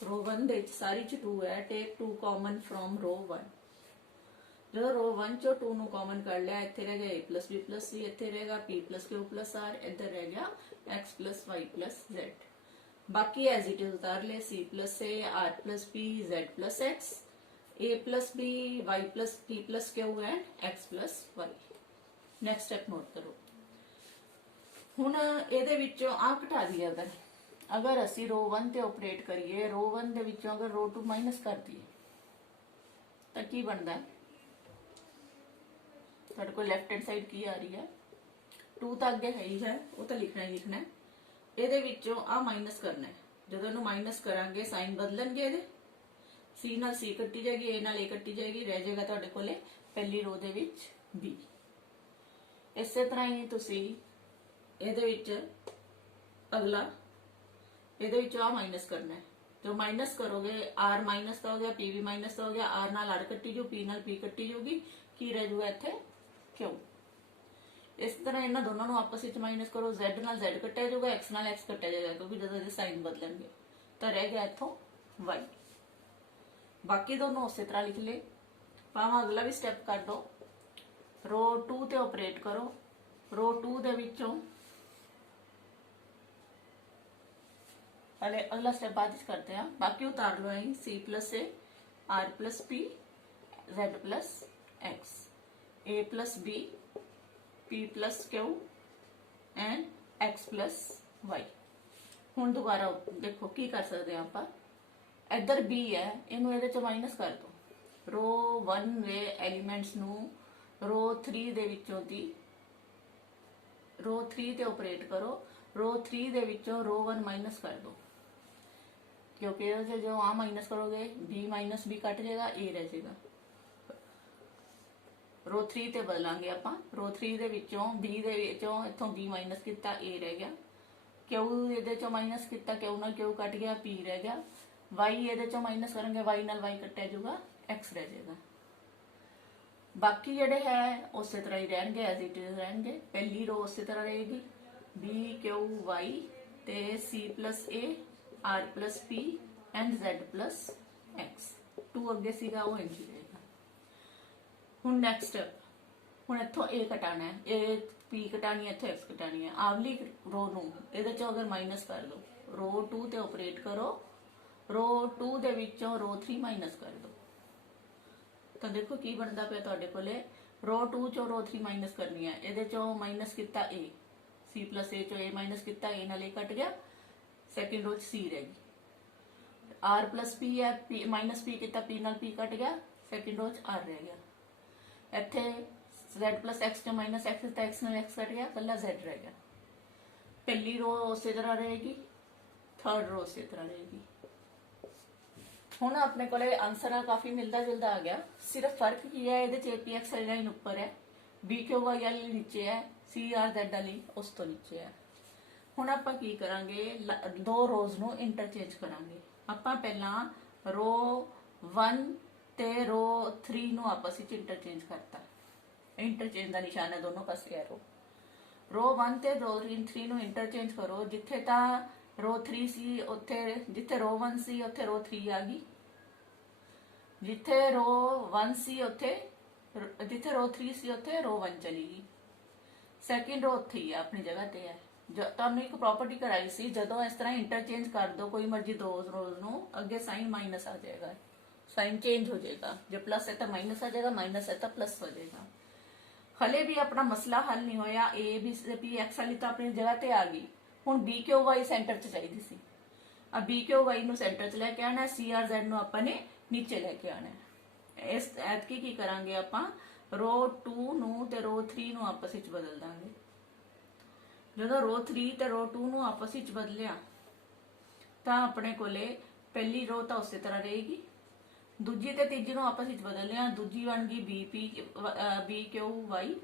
ਰੋ 1 ਦੇ ਵਿੱਚ ਸਾਰੀ ਚ 2 ਹੈ, ਟੇਕ 2 ਕਾਮਨ ਫਰੋਮ ਰੋ 1। ਜਦੋਂ ਰੋ 1 ਚੋਂ 2 ਨੂੰ ਕਾਮਨ ਕੱਢ ਲਿਆ, ਇੱਥੇ ਰਹਿ ਗਿਆ a plus b plus c, ਇੱਥੇ ਰਹੇਗਾ p plus q plus r, ਇੱਧਰ ਰਹਿ ਗਿਆ x plus y plus z। ਬਾਕੀ ਐਜ਼ ਇਟ ਇਜ਼ ਉਤਾਰ ਲਏ, c plus a, r plus p, z plus x, a plus b, y plus p plus q and x plus y। Next step note ਕਰੋ। ਹੁਣ ਇਹਦੇ ਵਿੱਚੋਂ ਆ ਘਟਾ ਦਈਏ। ਅਗਰ ਅਸੀਂ ਰੋ 1 ਤੇ ਆਪਰੇਟ ਕਰੀਏ, ਰੋ 1 ਦੇ ਵਿੱਚੋਂ ਅਗਰ ਰੋ 2 ਮਾਈਨਸ ਕਰ ਦਈਏ ਤਾਂ ਕੀ ਬਣਦਾ? ਤੁਹਾਡੇ ਕੋਲ ਲੈਫਟ ਹੈਂਡ ਸਾਈਡ ਕੀ ਆ ਰਹੀ ਹੈ? 2 ਤਾਂ ਅੱਗੇ ਹੈ ਹੀ ਹੈ, ਉਹ ਤਾਂ ਲਿਖਣਾ ਹੀ ਲਿਖਣਾ ਹੈ। ਇਹਦੇ ਵਿੱਚੋਂ ਆ ਮਾਈਨਸ ਕਰਨਾ ਹੈ। ਜਦੋਂ ਇਹਨੂੰ ਮਾਈਨਸ ਕਰਾਂਗੇ ਸਾਈਨ ਬਦਲਣਗੇ ਇਹਦੇ। c ਨਾਲ c ਕੱਟੀ ਜਾਏਗੀ, a ਨਾਲ a ਕੱਟੀ ਜਾਏਗੀ, ਰਹਿ ਜਾਏਗਾ ਤੁਹਾਡੇ ਕੋਲੇ ਪਹਿਲੀ ਰੋ ਦੇ ਵਿੱਚ b। ਇਸੇ ਤਰ੍ਹਾਂ ਹੀ ਤੁਸੀਂ ਇਹਦੇ ਵਿੱਚ ਅਗਲਾ ਇਹਦੇ ਵਿੱਚ ਆ ਮਾਈਨਸ ਕਰਨਾ ਹੈ। ਜੋ ਮਾਈਨਸ ਕਰੋਗੇ r ਮਾਈਨਸ ਦਾ ਹੋ ਗਿਆ, p ਵੀ ਮਾਈਨਸ ਦਾ ਹੋ ਗਿਆ, r ਨਾਲ r ਕੱਟੀ ਜਾਊ, p ਨਾਲ p ਕੱਟੀ ਜਾਊਗੀ, ਕੀ ਰਹਿ ਜਾਊਗਾ ਇੱਥੇ q। इस तरह इन्होंने दोनों ਨੂੰ ਆਪਸ ਵਿੱਚ ਮਾਈਨਸ ਕਰੋ, z ਨਾਲ z ਕੱਟਿਆ ਜਾਊਗਾ, x ਨਾਲ x ਕੱਟਿਆ ਜਾਏਗਾ ਕਿਉਂਕਿ ਜਦੋਂ ਇਹਦੇ ਸਾਈਨ ਬਦਲਣਗੇ ਤਾਂ ਰਹਿ ਗਿਆ ਇੱਥੋਂ y। ਬਾਕੀ ਦੋਨੋਂ ਉਸੇ ਤਰ੍ਹਾਂ ਲਿਖ ਲਏ। ਭਾਵੇਂ ਅਗਲਾ ਵੀ ਸਟੈਪ ਕਰ ਦੋ, ਰੋ 2 ਤੇ ਆਪਰੇਟ ਕਰੋ। ਰੋ 2 ਦੇ ਵਿੱਚੋਂ ਹਲੇ ਅਗਲਾ ਸਟੈਪ ਬਾਅਦ ਵਿੱਚ ਕਰਦੇ ਆ, ਬਾਕੀ ਉਤਾਰ ਲਓ ਅਸੀਂ c + a r + p z + x a + b p + q and x + y। ਹੁਣ ਦੁਬਾਰਾ ਦੇਖੋ ਕੀ ਕਰ ਸਕਦੇ ਆ ਆਪਾਂ, ਇੱਧਰ b ਹੈ ਇਹਨੂੰ ਇਹਦੇ ਚੋਂ ਮਾਈਨਸ ਕਰ ਦੋ। ਰੋ 1 ਦੇ ਐਲੀਮੈਂਟਸ ਨੂੰ ਰੋ 3 ਦੇ ਵਿੱਚੋਂ ਦੀ ਰੋ 3 ਤੇ ਆਪਰੇਟ ਕਰੋ। ਰੋ 3 ਦੇ ਵਿੱਚੋਂ ਰੋ 1 ਮਾਈਨਸ ਕਰ ਦੋ क्योंकि जो आ माइनस करोगे b - b कट जाएगा, a रह जाएगा। रो 3 ਤੇ ਬਦਲਾਂਗੇ ਆਪਾਂ। रो 3 ਦੇ ਵਿੱਚੋਂ b ਦੇ ਵਿੱਚੋਂ ਇੱਥੋਂ b ਮਾਈਨਸ ਕੀਤਾ, a ਰਹਿ ਗਿਆ। q ਇਹਦੇ ਚੋਂ ਮਾਈਨਸ ਕੀਤਾ, q ਨਾਲ q ਕੱਟ ਗਿਆ, p ਰਹਿ ਗਿਆ। y ਇਹਦੇ ਚੋਂ ਮਾਈਨਸ ਕਰਾਂਗੇ, y ਨਾਲ y ਕੱਟਿਆ ਜਾਊਗਾ, x ਰਹਿ ਜਾਏਗਾ। ਬਾਕੀ ਜਿਹੜੇ ਹੈ ਉਸੇ ਤਰ੍ਹਾਂ ਹੀ ਰਹਿਣਗੇ, ਐਜ਼ ਇਟ ਇਜ਼ ਰਹਿਣਗੇ। ਪਹਿਲੀ ਰੋ ਉਸੇ ਤਰ੍ਹਾਂ ਰਹੇਗੀ, b q y ਤੇ c + a r + p and z + x। 2 ਅੱਗੇ ਸੀਗਾ ਉਹ ਇੰਜ ਹੀ ਰਹੇਗਾ। ਹੁਣ ਨੈਕਸਟ ਸਟੈਪ, ਹੁਣ ਇੱਥੋਂ a ਕਟਾਣਾ ਹੈ, a p ਕਟਾਣੀ ਹੈ, ਇੱਥੇ x ਕਟਾਣੀ ਹੈ। ਆਵਲੀ ਰੋ ਨੂੰ ਇਹਦੇ ਚੋਂ ਅਗਰ ਮਾਈਨਸ ਕਰ ਲਓ, ਰੋ 2 ਤੇ ਆਪਰੇਟ ਕਰੋ। ਰੋ 2 ਦੇ ਵਿੱਚੋਂ ਰੋ 3 ਮਾਈਨਸ ਕਰ ਦਿਓ ਤਾਂ ਦੇਖੋ ਕੀ ਬਣਦਾ ਪਿਆ ਤੁਹਾਡੇ ਕੋਲੇ। ਰੋ 2 ਚੋਂ ਰੋ 3 ਮਾਈਨਸ ਕਰਨੀ ਹੈ, ਇਹਦੇ ਚੋਂ ਮਾਈਨਸ ਕੀਤਾ a, c + a ਚੋਂ a ਮਾਈਨਸ ਕੀਤਾ, a ਨਾਲ a ਕੱਟ ਗਿਆ, ਸੈਕਿੰਡ ਰੋ 'ਚ c ਰਹਿ ਗਈ। r + p ਹੈ, p -p ਕੀਤਾ, p ਨਾਲ p ਕੱਟ ਗਿਆ, ਸੈਕਿੰਡ ਰੋ 'ਚ r ਰਹਿ ਗਿਆ। ਇੱਥੇ z + x ਚੋਂ -x ਤਾਂ x ਨਾਲ x ਕੱਟ ਗਿਆ, ਕੱਲਾ z ਰਹਿ ਗਿਆ। ਪਹਿਲੀ ਰੋ ਉਸੇ ਤਰ੍ਹਾਂ ਰਹੇਗੀ, ਥਰਡ ਰੋ ਉਸੇ ਤਰ੍ਹਾਂ ਰਹੇਗੀ। ਹੁਣ ਆਪਣੇ ਕੋਲੇ ਆਨਸਰ ਕਾਫੀ ਮਿਲਦਾ ਜੁਲਦਾ ਆ ਗਿਆ। ਸਿਰਫ ਫਰਕ ਕੀ ਹੈ, ਇਹਦੇ 'ਚ APX ਵਾਲੀ ਲਾਈਨ ਉੱਪਰ ਹੈ, BQY ਵਾਲੀ ਨੀਚੇ ਹੈ, CRZ ਵਾਲੀ ਉਸ ਤੋਂ ਨੀਚੇ ਹੈ। ਹੁਣ ਆਪਾਂ ਕੀ ਕਰਾਂਗੇ, ਦੋ ਰੋਜ਼ ਨੂੰ ਇੰਟਰਚੇਂਜ ਕਰਾਂਗੇ। ਆਪਾਂ ਪਹਿਲਾਂ ਰੋ 1 ਤੇ ਰੋ 3 ਨੂੰ ਆਪਸ ਵਿੱਚ ਇੰਟਰਚੇਂਜ ਕਰਤਾ। ਇੰਟਰਚੇਂਜ ਦਾ ਨਿਸ਼ਾਨ ਹੈ ਦੋਨੋਂ ਪਾਸੇ ਐਰੋ। ਰੋ 1 ਤੇ ਰੋ 3 ਨੂੰ ਇੰਟਰਚੇਂਜ ਕਰੋ। ਜਿੱਥੇ ਤਾਂ ਰੋ 3 ਸੀ ਉੱਥੇ, ਜਿੱਥੇ ਰੋ 1 ਸੀ ਉੱਥੇ ਰੋ 3 ਆ ਗਈ। ਜਿੱਥੇ ਰੋ 1 ਸੀ ਉੱਥੇ, ਜਿੱਥੇ ਰੋ 3 ਸੀ ਉੱਥੇ ਰੋ 1 ਚਲੀ ਗਈ। ਸੈਕਿੰਡ ਰੋ ਉੱਥੇ ਹੀ ਹੈ, ਆਪਣੀ ਜਗ੍ਹਾ ਤੇ ਹੈ। ਤੁਹਾਨੂੰ ਇੱਕ ਪ੍ਰੋਪਰਟੀ ਕਰਾਈ ਸੀ, ਜਦੋਂ ਇਸ ਤਰ੍ਹਾਂ ਇੰਟਰਚੇਂਜ ਕਰ ਦੋ ਕੋਈ ਮਰਜ਼ੀ ਦੋ ਰੋਜ਼ ਨੂੰ, ਅੱਗੇ ਸਾਈਨ ਮਾਈਨਸ ਆ ਜਾਏਗਾ, ਸਾਈਨ ਚੇਂਜ ਹੋ ਜਾਏਗਾ। ਜੇ ਪਲਸ ਹੈ ਤਾਂ ਮਾਈਨਸ ਆ ਜਾਏਗਾ, ਮਾਈਨਸ ਹੈ ਤਾਂ ਪਲਸ ਹੋ ਜਾਏਗਾ। ਹਲੇ ਵੀ ਆਪਣਾ ਮਸਲਾ ਹੱਲ ਨਹੀਂ ਹੋਇਆ। a b c p x ਵਾਲੀ ਤਾਂ ਆਪਣੀ ਜਗ੍ਹਾ ਤੇ ਆ ਗਈ। ਹੁਣ b q y ਸੈਂਟਰ 'ਚ ਚਾਹੀਦੀ ਸੀ। ਆ b q y ਨੂੰ ਸੈਂਟਰ 'ਚ ਲੈ ਕੇ ਆਣਾ, c r z ਨੂੰ ਆਪਾਂ ਨੇ ਨੀਚੇ ਲੈ ਕੇ ਆਣਾ। ਇਸ ਐਤਕੀ ਕੀ ਕਰਾਂਗੇ ਆਪਾਂ, ਰੋ 2 ਨੂੰ ਤੇ ਰੋ 3 ਨੂੰ ਆਪਸ ਵਿੱਚ ਬਦਲ ਦਾਂਗੇ। ਜਦੋਂ ਰੋ 3 ਤੇ ਰੋ 2 ਨੂੰ ਆਪਸ ਵਿੱਚ ਬਦਲਿਆ ਤਾਂ ਆਪਣੇ ਕੋਲੇ ਪਹਿਲੀ ਰੋ ਤਾਂ ਉਸੇ ਤਰ੍ਹਾਂ ਰਹੇਗੀ, ਦੂਜੀ ਤੇ ਤੀਜੀ ਨੂੰ ਆਪਸ ਵਿੱਚ ਬਦਲ ਲਿਆ। ਦੂਜੀ ਬਣ ਗਈ b q y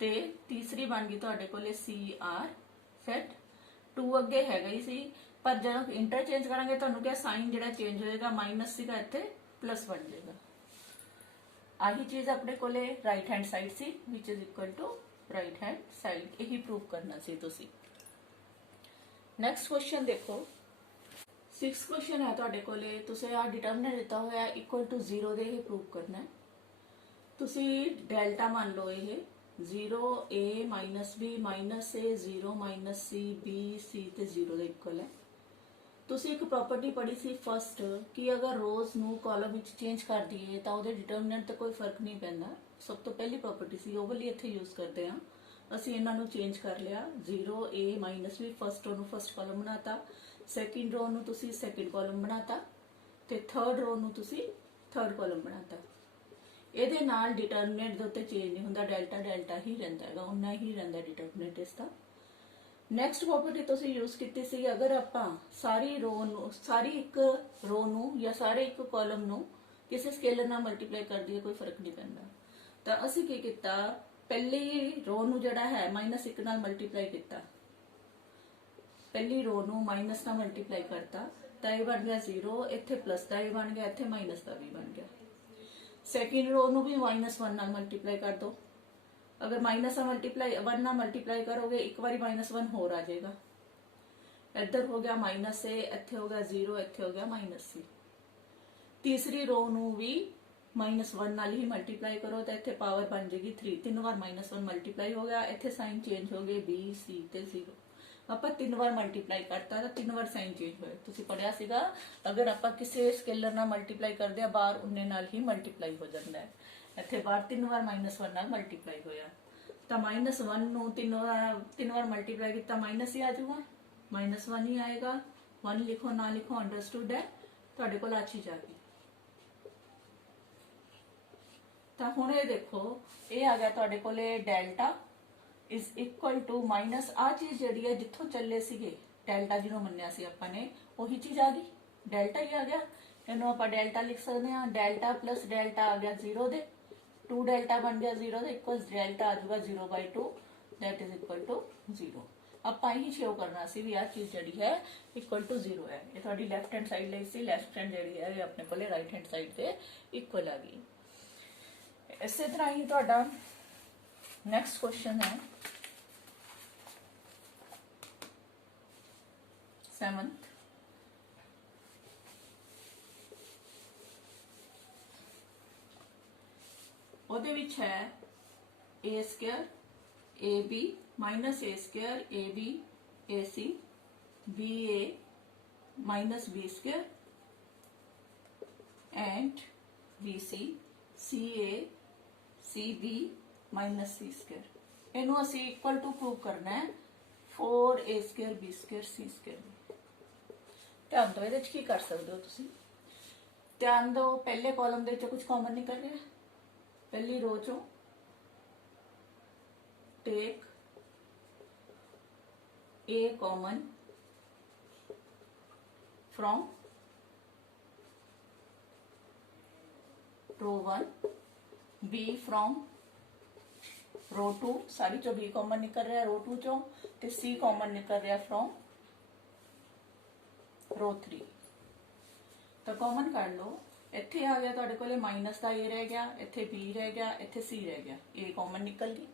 ਤੇ ਤੀਸਰੀ ਬਣ ਗਈ ਤੁਹਾਡੇ ਕੋਲੇ c r z। 2 ਅੱਗੇ ਹੈਗਾ ਹੀ ਸੀ, ਪਰ ਜਦੋਂ ਇੰਟਰਚੇਂਜ ਕਰਾਂਗੇ ਤੁਹਾਨੂੰ ਕਿਹਾ ਸਾਈਨ ਜਿਹੜਾ ਚੇਂਜ ਹੋਏਗਾ, ਮਾਈਨਸ ਸੀਗਾ ਇੱਥੇ ਪਲਸ ਬਣ ਜਾਏਗਾ। ਆਹੀ ਚੀਜ਼ ਆਪਣੇ ਕੋਲੇ ਰਾਈਟ ਹੈਂਡ ਸਾਈਡ ਸੀ, which is equal to right hand side. ਇਹੀ ਪ੍ਰੂਵ ਕਰਨਾ ਸੀ ਤੁਸੀਂ। ਨੈਕਸਟ ਕੁਐਸਚਨ ਦੇਖੋ, 6 ਕੁਐਸਚਨ ਹੈ ਤੁਹਾਡੇ ਕੋਲੇ। ਤੁਸੀਂ ਆ ਡਿਟਰਮੀਨੈਂਟ ਦਿੱਤਾ ਹੋਇਆ ਇਕੁਅਲ ਟੂ 0 ਦੇ, ਇਹ ਪ੍ਰੂਵ ਕਰਨਾ ਹੈ। ਤੁਸੀਂ ਡੈਲਟਾ ਮੰਨ ਲਓ ਇਹ 0 a - b - a 0 - c b c ਤੇ 0 ਦੇ ਇਕੁਅਲ ਹੈ। ਤੁਸੀਂ ਇੱਕ ਪ੍ਰੋਪਰਟੀ ਪੜ੍ਹੀ ਸੀ ਫਸਟ ਕਿ ਅਗਰ ਰੋਜ਼ ਨੂੰ ਕਾਲਮ ਵਿੱਚ ਚੇਂਜ ਕਰ ਦਈਏ ਤਾਂ ਉਹਦੇ ਡਿਟਰਮੀਨੈਂਟ ਤੇ ਕੋਈ ਫਰਕ ਨਹੀਂ ਪੈਂਦਾ। ਸਭ ਤੋਂ ਪਹਿਲੀ ਪ੍ਰੋਪਰਟੀ ਸੀ, ਉਹ ਵਾਲੀ ਇੱਥੇ ਯੂਜ਼ ਕਰਦੇ ਹਾਂ। ਅਸੀਂ ਇਹਨਾਂ ਨੂੰ ਚੇਂਜ ਕਰ ਲਿਆ। 0 a - b ਫਸਟ ਰੋ ਨੂੰ ਫਸਟ ਕਾਲਮ ਬਣਾਤਾ, ਸੈਕਿੰਡ ਰੋ ਨੂੰ ਤੁਸੀਂ ਸੈਕਿੰਡ ਕਾਲਮ ਬਣਾਤਾ ਤੇ ਥਰਡ ਰੋ ਨੂੰ ਤੁਸੀਂ ਥਰਡ ਕਾਲਮ ਬਣਾਤਾ। ਇਹਦੇ ਨਾਲ ਡਿਟਰਮੀਨੈਂਟ ਦੇ ਉੱਤੇ ਚੇਂਜ ਨਹੀਂ ਹੁੰਦਾ, ਡੈਲਟਾ ਹੀ ਰਹਿੰਦਾ ਹੈਗਾ, ਉਨਾ ਹੀ ਰਹਿੰਦਾ ਡਿਟਰਮੀਨੈਂਟ ਇਸ ਦਾ। ਨੈਕਸਟ ਪ੍ਰੋਪਰਟੀ ਤੁਸੀਂ ਯੂਜ਼ ਕੀਤੀ ਸੀ, ਅਗਰ ਆਪਾਂ ਸਾਰੀ ਰੋ ਨੂੰ, ਸਾਰੀ ਇੱਕ ਰੋ ਨੂੰ ਜਾਂ ਸਾਰੇ ਇੱਕ ਕਾਲਮ ਨੂੰ ਕਿਸੇ ਸਕੇਲਰ ਨਾਲ ਮਲਟੀਪਲਾਈ ਕਰ ਦਈਏ ਕੋਈ ਫਰਕ ਨਹੀਂ ਪੈਂਦਾ। ਤਾਂ ਅਸੀਂ ਕੀ ਕੀਤਾ, ਪਹਿਲੀ ਰੋ ਨੂੰ ਜਿਹੜਾ ਹੈ -1 ਨਾਲ ਮਲਟੀਪਲਾਈ ਕੀਤਾ। ਪਹਿਲੀ ਰੋ ਨੂੰ ਮਾਈਨਸ ਨਾਲ ਮਲਟੀਪਲਾਈ ਕਰਤਾ ਤਾਂ ਇਹ ਬਣ ਗਿਆ 0, ਇੱਥੇ ਪਲੱਸ ਦਾ ਇਹ ਬਣ ਗਿਆ, ਇੱਥੇ ਮਾਈਨਸ ਦਾ ਵੀ ਬਣ ਗਿਆ। ਸੈਕਿੰਡ ਰੋ ਨੂੰ ਵੀ -1 ਨਾਲ ਮਲਟੀਪਲਾਈ ਕਰ ਦੋ। अगर माइनस मल्टीप्लाई 1 ना मल्टीप्लाई करोगे एक बारी -1 होर आ जाएगा। इधर हो गया माइनस ए, इत्थे हो गया 0, इत्थे हो गया -c। तीसरी रो ਨੂੰ ਵੀ -1 ਨਾਲ ਹੀ ਮਲਟੀਪਲਾਈ ਕਰੋ ਤਾਂ ਇੱਥੇ ਪਾਵਰ ਬਣ ਜਾਏਗੀ 3। 3 ਵਾਰ -1 ਮਲਟੀਪਲਾਈ ਹੋ ਗਿਆ, ਇੱਥੇ ਸਾਈਨ ਚੇਂਜ ਹੋ ਗਏ b c ਤੇ 0। ਆਪਾਂ 3 ਵਾਰ ਮਲਟੀਪਲਾਈ ਕਰਤਾ ਤਾਂ 3 ਵਾਰ ਸਾਈਨ ਚੇਂਜ ਹੋਇਆ। ਤੁਸੀਂ ਪੜਿਆ ਸੀਗਾ ਅਗਰ ਆਪਾਂ ਕਿਸੇ ਸਕੇਲਰ ਨਾਲ ਮਲਟੀਪਲਾਈ ਕਰਦੇ ਆ ਬਾਹਰ ਉਹਨੇ ਨਾਲ ਹੀ ਮਲਟੀਪਲਾਈ ਹੋ ਜਾਂਦਾ ਹੈ। ਇੱਥੇ ਬਾਹਰ 3 ਵਾਰ -1 ਨਾਲ ਮਲਟੀਪਲਾਈ ਹੋਇਆ ਤਾਂ -1 ਨੂੰ 3 ਵਾਰ ਮਲਟੀਪਲਾਈ ਕੀਤਾ ਮਾਈਨਸ ਹੀ ਆ ਜਾਊਗਾ, -1 ਹੀ ਆਏਗਾ। 1 ਲਿਖੋ ਨਾ ਲਿਖੋ ਅੰਡਰਸਟੂਡ ਹੈ, ਤੁਹਾਡੇ ਕੋਲ ਆ ਚੀਜ਼ ਆ ਗਈ। ਤਾਂ ਹੁਣ ਇਹ ਦੇਖੋ ਇਹ ਆ ਗਿਆ ਤੁਹਾਡੇ ਕੋਲੇ delta is equal to minus ਆ ਚੀਜ਼ ਜਿਹੜੀ ਹੈ ਜਿੱਥੋਂ ਚੱਲੇ ਸੀਗੇ ਡੈਲਟਾ ਜਿਹਨੂੰ ਮੰਨਿਆ ਸੀ ਆਪਾਂ ਨੇ ਉਹੀ ਚੀਜ਼ ਆ ਗਈ, ਡੈਲਟਾ ਹੀ ਆ ਗਿਆ। ਇਹਨੂੰ ਆਪਾਂ ਡੈਲਟਾ ਲਿਖ ਸਕਦੇ ਹਾਂ, ਡੈਲਟਾ ਪਲਸ ਡੈਲਟਾ ਆ ਗਿਆ 0 ਦੇ, 2 ਡੈਲਟਾ ਬਣ ਗਿਆ 0 ਦੇ, ਇਕੁਅਲਸ ਡੈਲਟਾ ਆ ਜਾਊਗਾ 0/2 ਦੈਟ ਇਜ਼ ਇਕੁਅਲ ਟੂ 0। ਆਪਾਂ ਇਹੀ ਸ਼ੋ ਕਰਨਾ ਸੀ ਵੀ ਆ ਚੀਜ਼ ਜਿਹੜੀ ਹੈ ਇਕੁਅਲ ਟੂ 0 ਹੈ। ਇਹ ਤੁਹਾਡੀ ਲੈਫਟ ਹੈਂਡ ਸਾਈਡ ਲਈ ਸੀ, ਲੈਫਟ ਹੈਂਡ ਜਿਹੜੀ ਹੈ ਇਹ ਆਪਣੇ ਕੋਲੇ ਰਾਈਟ ਹੈਂਡ ਸਾਈਡ ਤੇ ਇਕੁਅਲ ਆ ਗਈ। ਇਸੇ ਤਰ੍ਹਾਂ ਹੀ ਤੁਹਾਡਾ ਨੈਕਸਟ ਕੁਐਸਚਨ ਹੈ 7th। ਉਹਦੇ ਵਿੱਚ ਹੈ a² ab -a² ab ac ba -b² and bc ca cb -c²। ਇਹਨੂੰ ਅਸੀਂ ਇਕੁਅਲ ਟੂ ਪ੍ਰੂਵ ਕਰਨਾ ਹੈ 4a² b² c²। ਧਿਆਨ ਦਿਓ ਇਹਦੇ ਚ ਕੀ ਕਰ ਸਕਦੇ ਹੋ ਤੁਸੀਂ। ਧਿਆਨ ਦਿਓ ਪਹਿਲੇ ਕਾਲਮ ਦੇ ਵਿੱਚੋਂ ਕੁਝ ਕਾਮਨ ਨਿਕਲ ਰਿਹਾ। ਪਹਿਲੀ ਰੋ ਚੋਂ take a common from row 1, b from row 2, सारी चो b कॉमन निकल रहा है रो 2 चो, ते c कॉमन निकल रहा है फ्रॉम रो 3। तो कॉमन कर लो, इत्थे आ गया तुहाडे कोले माइनस का a रह गया, इत्थे b रह गया, इत्थे c रह गया, a कॉमन निकल गई,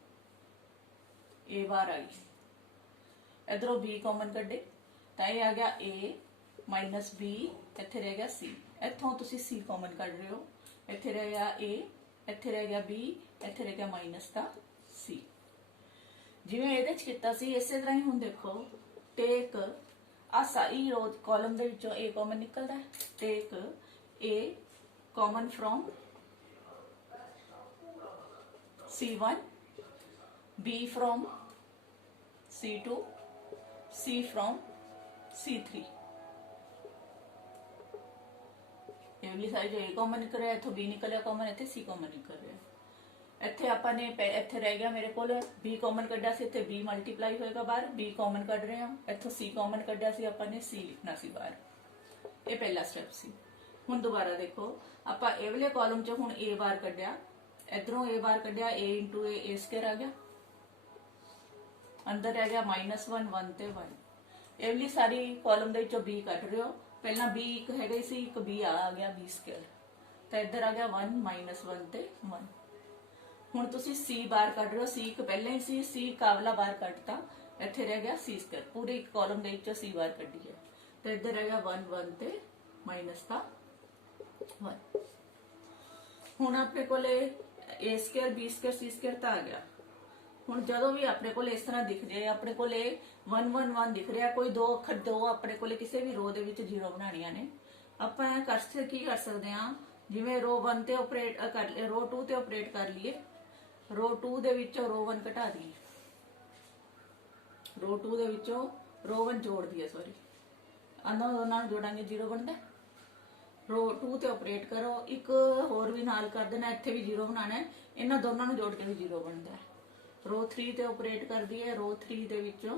a बार आई, इधरों b कॉमन कड्डे तो ये आ गया a माइनस b, इत्थे रह गया c। इत्थों तुसी c कॉमन कढ रहे हो, ਇੱਥੇ ਰਹਿ ਗਿਆ a, ਇੱਥੇ ਰਹਿ ਗਿਆ b, ਇੱਥੇ ਰਹਿ ਗਿਆ ਮਾਈਨਸ ਦਾ c। ਜਿਵੇਂ ਇਹਦੇ ਚ ਕੀਤਾ ਸੀ ਇਸੇ ਤਰ੍ਹਾਂ ਹੀ ਹੁਣ ਦੇਖੋ ਟੇਕ ਆ ਸਾਰੀ ਰੋ ਕਾਲਮ ਦੇ ਵਿੱਚੋਂ a ਕਾਮਨ ਨਿਕਲਦਾ ਹੈ, ਟੇਕ a common from c1, b from c2, c from c3। ਇਹ ਵਾਲੀ ਸਾਰੀ ਜੋ a ਕਾਮਨ ਨਿਕਲ ਰਿਹਾ, ਇੱਥੋਂ b ਨਿਕਲਿਆ ਕਾਮਨ, ਇੱਥੇ c ਕਾਮਨ ਨਿਕਲ ਰਿਹਾ। ਇੱਥੇ ਆਪਾਂ ਨੇ ਇੱਥੇ ਰਹਿ ਗਿਆ ਮੇਰੇ ਕੋਲ b ਕਾਮਨ ਕੱਢਿਆ ਸੀ, ਇੱਥੇ b ਮਲਟੀਪਲਾਈ ਹੋਏਗਾ ਬਾਹਰ, b ਕਾਮਨ ਕੱਢ ਰਹੇ ਹਾਂ, ਇੱਥੋਂ c ਕਾਮਨ ਕੱਢਿਆ ਸੀ ਆਪਾਂ ਨੇ, c ਲਿਖਣਾ ਸੀ ਬਾਹਰ। ਇਹ ਪਹਿਲਾ ਸਟੈਪ ਸੀ। ਹੁਣ ਦੁਬਾਰਾ ਦੇਖੋ ਆਪਾਂ ਇਹ ਵਾਲੇ ਕਾਲਮ 'ਚ ਹੁਣ a ਬਾਰ ਕੱਢਿਆ, ਇਧਰੋਂ a ਬਾਰ ਕੱਢਿਆ, a × a a² ਆ ਗਿਆ, ਅੰਦਰ ਰਹਿ ਗਿਆ -1 1 ਤੇ 1। ਇਹ ਵਾਲੀ ਸਾਰੀ ਕਾਲਮ ਦੇ ਵਿੱਚੋਂ b ਕੱਢ ਰਹੇ ਹੋ, ਪਹਿਲਾਂ b ਇੱਕ ਹੈਗਾ ਸੀ, ਇੱਕ b ਆ ਗਿਆ b², ਤਾਂ ਇੱਧਰ ਆ ਗਿਆ 1 -1 ਤੇ 1। ਹੁਣ ਤੁਸੀਂ c ਬਾਰ ਕੱਢ ਰਹੇ ਹੋ, c ਇੱਕ ਪਹਿਲਾਂ ਹੀ ਸੀ, c ਕਾਵਲਾ ਬਾਰ ਕੱਢਤਾ, ਇੱਥੇ ਰਹਿ ਗਿਆ c²। ਪੂਰੇ ਇੱਕ ਕਾਲਮ ਦੇ ਵਿੱਚੋਂ c ਬਾਰ ਕੱਢੀ ਹੈ, ਤਾਂ ਇੱਧਰ ਰਹਿ ਗਿਆ 1 1 ਤੇ -1। ਹੁਣ ਆਪਣੇ ਕੋਲੇ a² b² c² ਤਾਂ ਆ ਗਿਆ। ਹੁਣ ਜਦੋਂ ਵੀ ਆਪਣੇ ਕੋਲ ਇਸ ਤਰ੍ਹਾਂ ਦਿਖ ਜਾਏ, ਆਪਣੇ ਕੋਲੇ 1 1 1 ਦਿਖ ਰਿਹਾ, ਕੋਈ ਦੋ ਅੱਖਰ ਦੋ ਆਪਣੇ ਕੋਲੇ ਕਿਸੇ ਵੀ ਰੋ ਦੇ ਵਿੱਚ 0 ਬਣਾਉਣੀਆਂ ਨੇ, ਆਪਾਂ ਕੀ ਕਰ ਸਕਦੇ ਹਾਂ, ਜਿਵੇਂ ਰੋ 1 ਤੇ ਆਪਰੇਟ ਕਰ ਲਈਏ, ਰੋ 2 ਤੇ ਆਪਰੇਟ ਕਰ ਲਈਏ, ਰੋ 2 ਦੇ ਵਿੱਚੋਂ ਰੋ 1 ਘਟਾ ਦਈਏ, ਰੋ 2 ਦੇ ਵਿੱਚੋਂ ਰੋ 1 ਜੋੜ ਦਈਏ, ਸੌਰੀ ਉਹਨਾਂ ਨੂੰ ਜੋੜਾਂਗੇ 0 ਬਣਦਾ। रो 2 ਤੇ ਆਪਰੇਟ ਕਰੋ, ਇੱਕ ਹੋਰ ਵੀ ਨਾਲ ਕਰ ਦੇਣਾ, ਇੱਥੇ ਵੀ 0 ਬਣਾਉਣਾ ਹੈ, ਇਹਨਾਂ ਦੋਨਾਂ ਨੂੰ ਜੋੜ ਕੇ ਵੀ 0 ਬਣਦਾ ਹੈ। रो 3 ਤੇ ਆਪਰੇਟ ਕਰਦੀ ਹੈ, रो 3 ਦੇ ਵਿੱਚੋਂ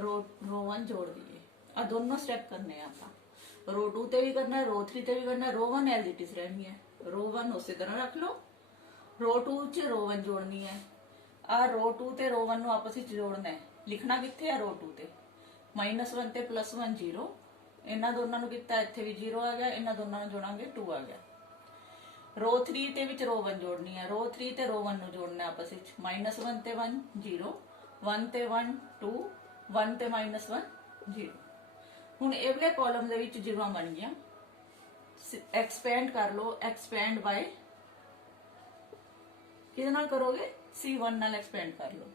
रो 1 ਜੋੜ ਦਈਏ। ਆ ਦੋਨੋਂ ਸਟੈਪ ਕਰਨੇ ਆ ਆਪਾਂ, रो 2 ਤੇ ਵੀ ਕਰਨਾ ਹੈ, रो 3 ਤੇ ਵੀ ਕਰਨਾ ਹੈ। रो 1 ਐਜ਼ ਇਟ ਇਜ਼ ਰਹਿਣੀ ਹੈ, रो 1 ਉਸੇ ਤਰ੍ਹਾਂ ਰੱਖ ਲਓ, रो 2 ਚ रो 1 ਜੋੜਨੀ ਹੈ। ਆ रो 2 ਤੇ रो 1 ਨੂੰ ਆਪਸ ਵਿੱਚ ਜੋੜਨਾ ਹੈ, ਲਿਖਣਾ ਕਿੱਥੇ ਆ रो 2 ਤੇ, -1 ਤੇ +1 0, ਇਹਨਾਂ ਦੋਨਾਂ ਨੂੰ ਕੀਤਾ, ਇੱਥੇ ਵੀ 0 ਆ ਗਿਆ, ਇਹਨਾਂ ਦੋਨਾਂ ਨੂੰ ਜੋੜਾਂਗੇ 2 ਆ ਗਿਆ। रो 3 ਤੇ ਵਿੱਚ रो 1 ਜੋੜਨੀ ਹੈ, रो 3 ਤੇ रो 1 ਨੂੰ ਜੋੜਨਾ ਆਪਸ ਵਿੱਚ, -1 ਤੇ 1 0, 1 ਤੇ 1 2, 1 ਤੇ -1 0। ਹੁਣ ਇਹ ਵਾਲੇ ਕਾਲਮ ਦੇ ਵਿੱਚ ਜ਼ੀਰੋ ਬਣ ਗਿਆ, ਐਕਸਪੈਂਡ ਕਰ ਲਓ, ਐਕਸਪੈਂਡ ਬਾय ਕਿਹਦੇ ਨਾਲ ਕਰੋਗੇ, C1 ਨਾਲ ਐਕਸਪੈਂਡ ਕਰ ਲਓ।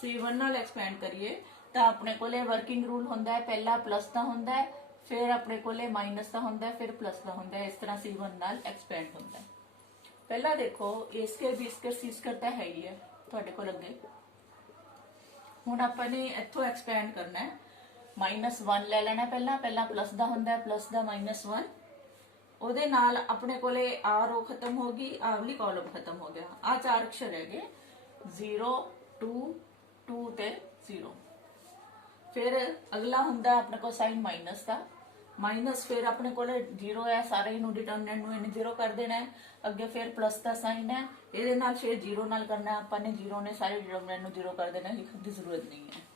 C1 ਨਾਲ ਐਕਸਪੈਂਡ ਕਰੀਏ ਤਾਂ ਆਪਣੇ ਕੋਲੇ ਵਰਕਿੰਗ ਰੂਲ ਹੁੰਦਾ ਹੈ, ਪਹਿਲਾ ਪਲੱਸ ਦਾ ਹੁੰਦਾ ਹੈ, ਫਿਰ ਆਪਣੇ ਕੋਲੇ ਮਾਈਨਸ ਦਾ ਹੁੰਦਾ ਹੈ, ਫਿਰ ਪਲੱਸ ਦਾ ਹੁੰਦਾ ਹੈ। ਇਸ ਤਰ੍ਹਾਂ C1 ਨਾਲ ਐਕਸਪੈਂਡ ਹੁੰਦਾ ਹੈ। ਪਹਿਲਾਂ ਦੇਖੋ a square b square c square ਤਾਂ ਹੈ ਹੀ ਹੈ ਤੁਹਾਡੇ ਕੋਲ ਅੱਗੇ। ਹੁਣ ਆਪਾਂ ਨੇ ਇੱਥੋਂ ਐਕਸਪੈਂਡ ਕਰਨਾ ਹੈ, -1 ਲੈ ਲੈਣਾ ਪਹਿਲਾਂ, ਪਹਿਲਾਂ ਪਲੱਸ ਦਾ ਹੁੰਦਾ ਹੈ, ਪਲੱਸ ਦਾ -1, ਉਹਦੇ ਨਾਲ ਆਪਣੇ ਕੋਲੇ ਆ ਰੋ ਖਤਮ ਹੋ ਗਈ, ਆ ਵਾਲੀ ਕਾਲਮ ਖਤਮ ਹੋ ਗਿਆ, ਆ ਚਾਰ ਅਕਸ਼ਰ ਹੈਗੇ 0 2 2 ਤੇ 0। फिर अगला हुंदा अपने को साइन माइनस का, माइनस फिर अपने को 0 है, सारे डिटरमिनेंट ਨੂੰ ਇਹਨੇ 0 कर देना है। ਅੱਗੇ फिर प्लस का साइन है, ਇਹਦੇ ਨਾਲ फिर 0 ਨਾਲ करना है, ਆਪਾਂ ਨੇ 0 ने सारे डिटरमिनेंट ਨੂੰ 0 कर देना, लिखने की जरूरत नहीं है।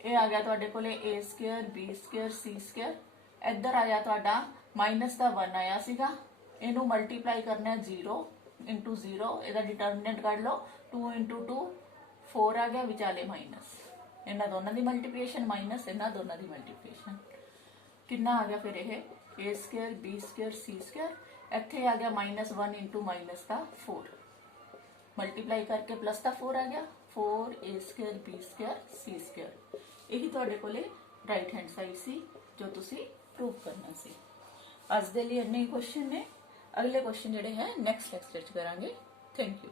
ਇਹ ਆ ਗਿਆ ਤੁਹਾਡੇ ਕੋਲੇ a square b square c square. ਇੱਧਰ ਆਇਆ ਤੁਹਾਡਾ ਮਾਈਨਸ ਦਾ 1 ਆਇਆ ਸੀਗਾ, ਇਹਨੂੰ ਮਲਟੀਪਲਾਈ ਕਰਨਾ ਹੈ 0 into 0, ਇਹਦਾ डिटरमिनेंट ਕੱਢ ਲਓ, 2 into 2 4 ਆ ਗਿਆ, ਵਿਚਾਲੇ ਮਾਈਨਸ, ਇਹਨਾਂ ਦੋਨਾਂ ਦੀ ਮਲਟੀਪਲੀਕੇਸ਼ਨ ਮਾਈਨਸ ਇਹਨਾਂ ਦੋਨਾਂ ਦੀ ਮਲਟੀਪਲੀਕੇਸ਼ਨ, ਕਿੰਨਾ ਆ ਗਿਆ ਫਿਰ ਇਹ a square b square c square. ਇੱਥੇ ਆ ਗਿਆ -1 into ਮਾਈਨਸ ਦਾ 4, ਮਲਟੀਪਲਾਈ ਕਰਕੇ ਪਲੱਸ ਦਾ 4 ਆ ਗਿਆ, 4 a square b square c square. ਇਹੀ ਤੁਹਾਡੇ ਕੋਲੇ ਰਾਈਟ ਹੈਂਡ ਸਾਈਡ ਸੀ ਜੋ ਤੁਸੀਂ ਪ੍ਰੂਵ ਕਰਨਾ ਸੀ। ਅੱਜ ਦੇ ਲਈ ਇੰਨੇ ਕੁਐਸਚਨ ਨੇ, ਅਗਲੇ ਕੁਐਸਚਨ ਜਿਹੜੇ ਹੈ ਨੈਕਸਟ ਲੈਕਚਰ ਚ ਕਰਾਂਗੇ। Thank you.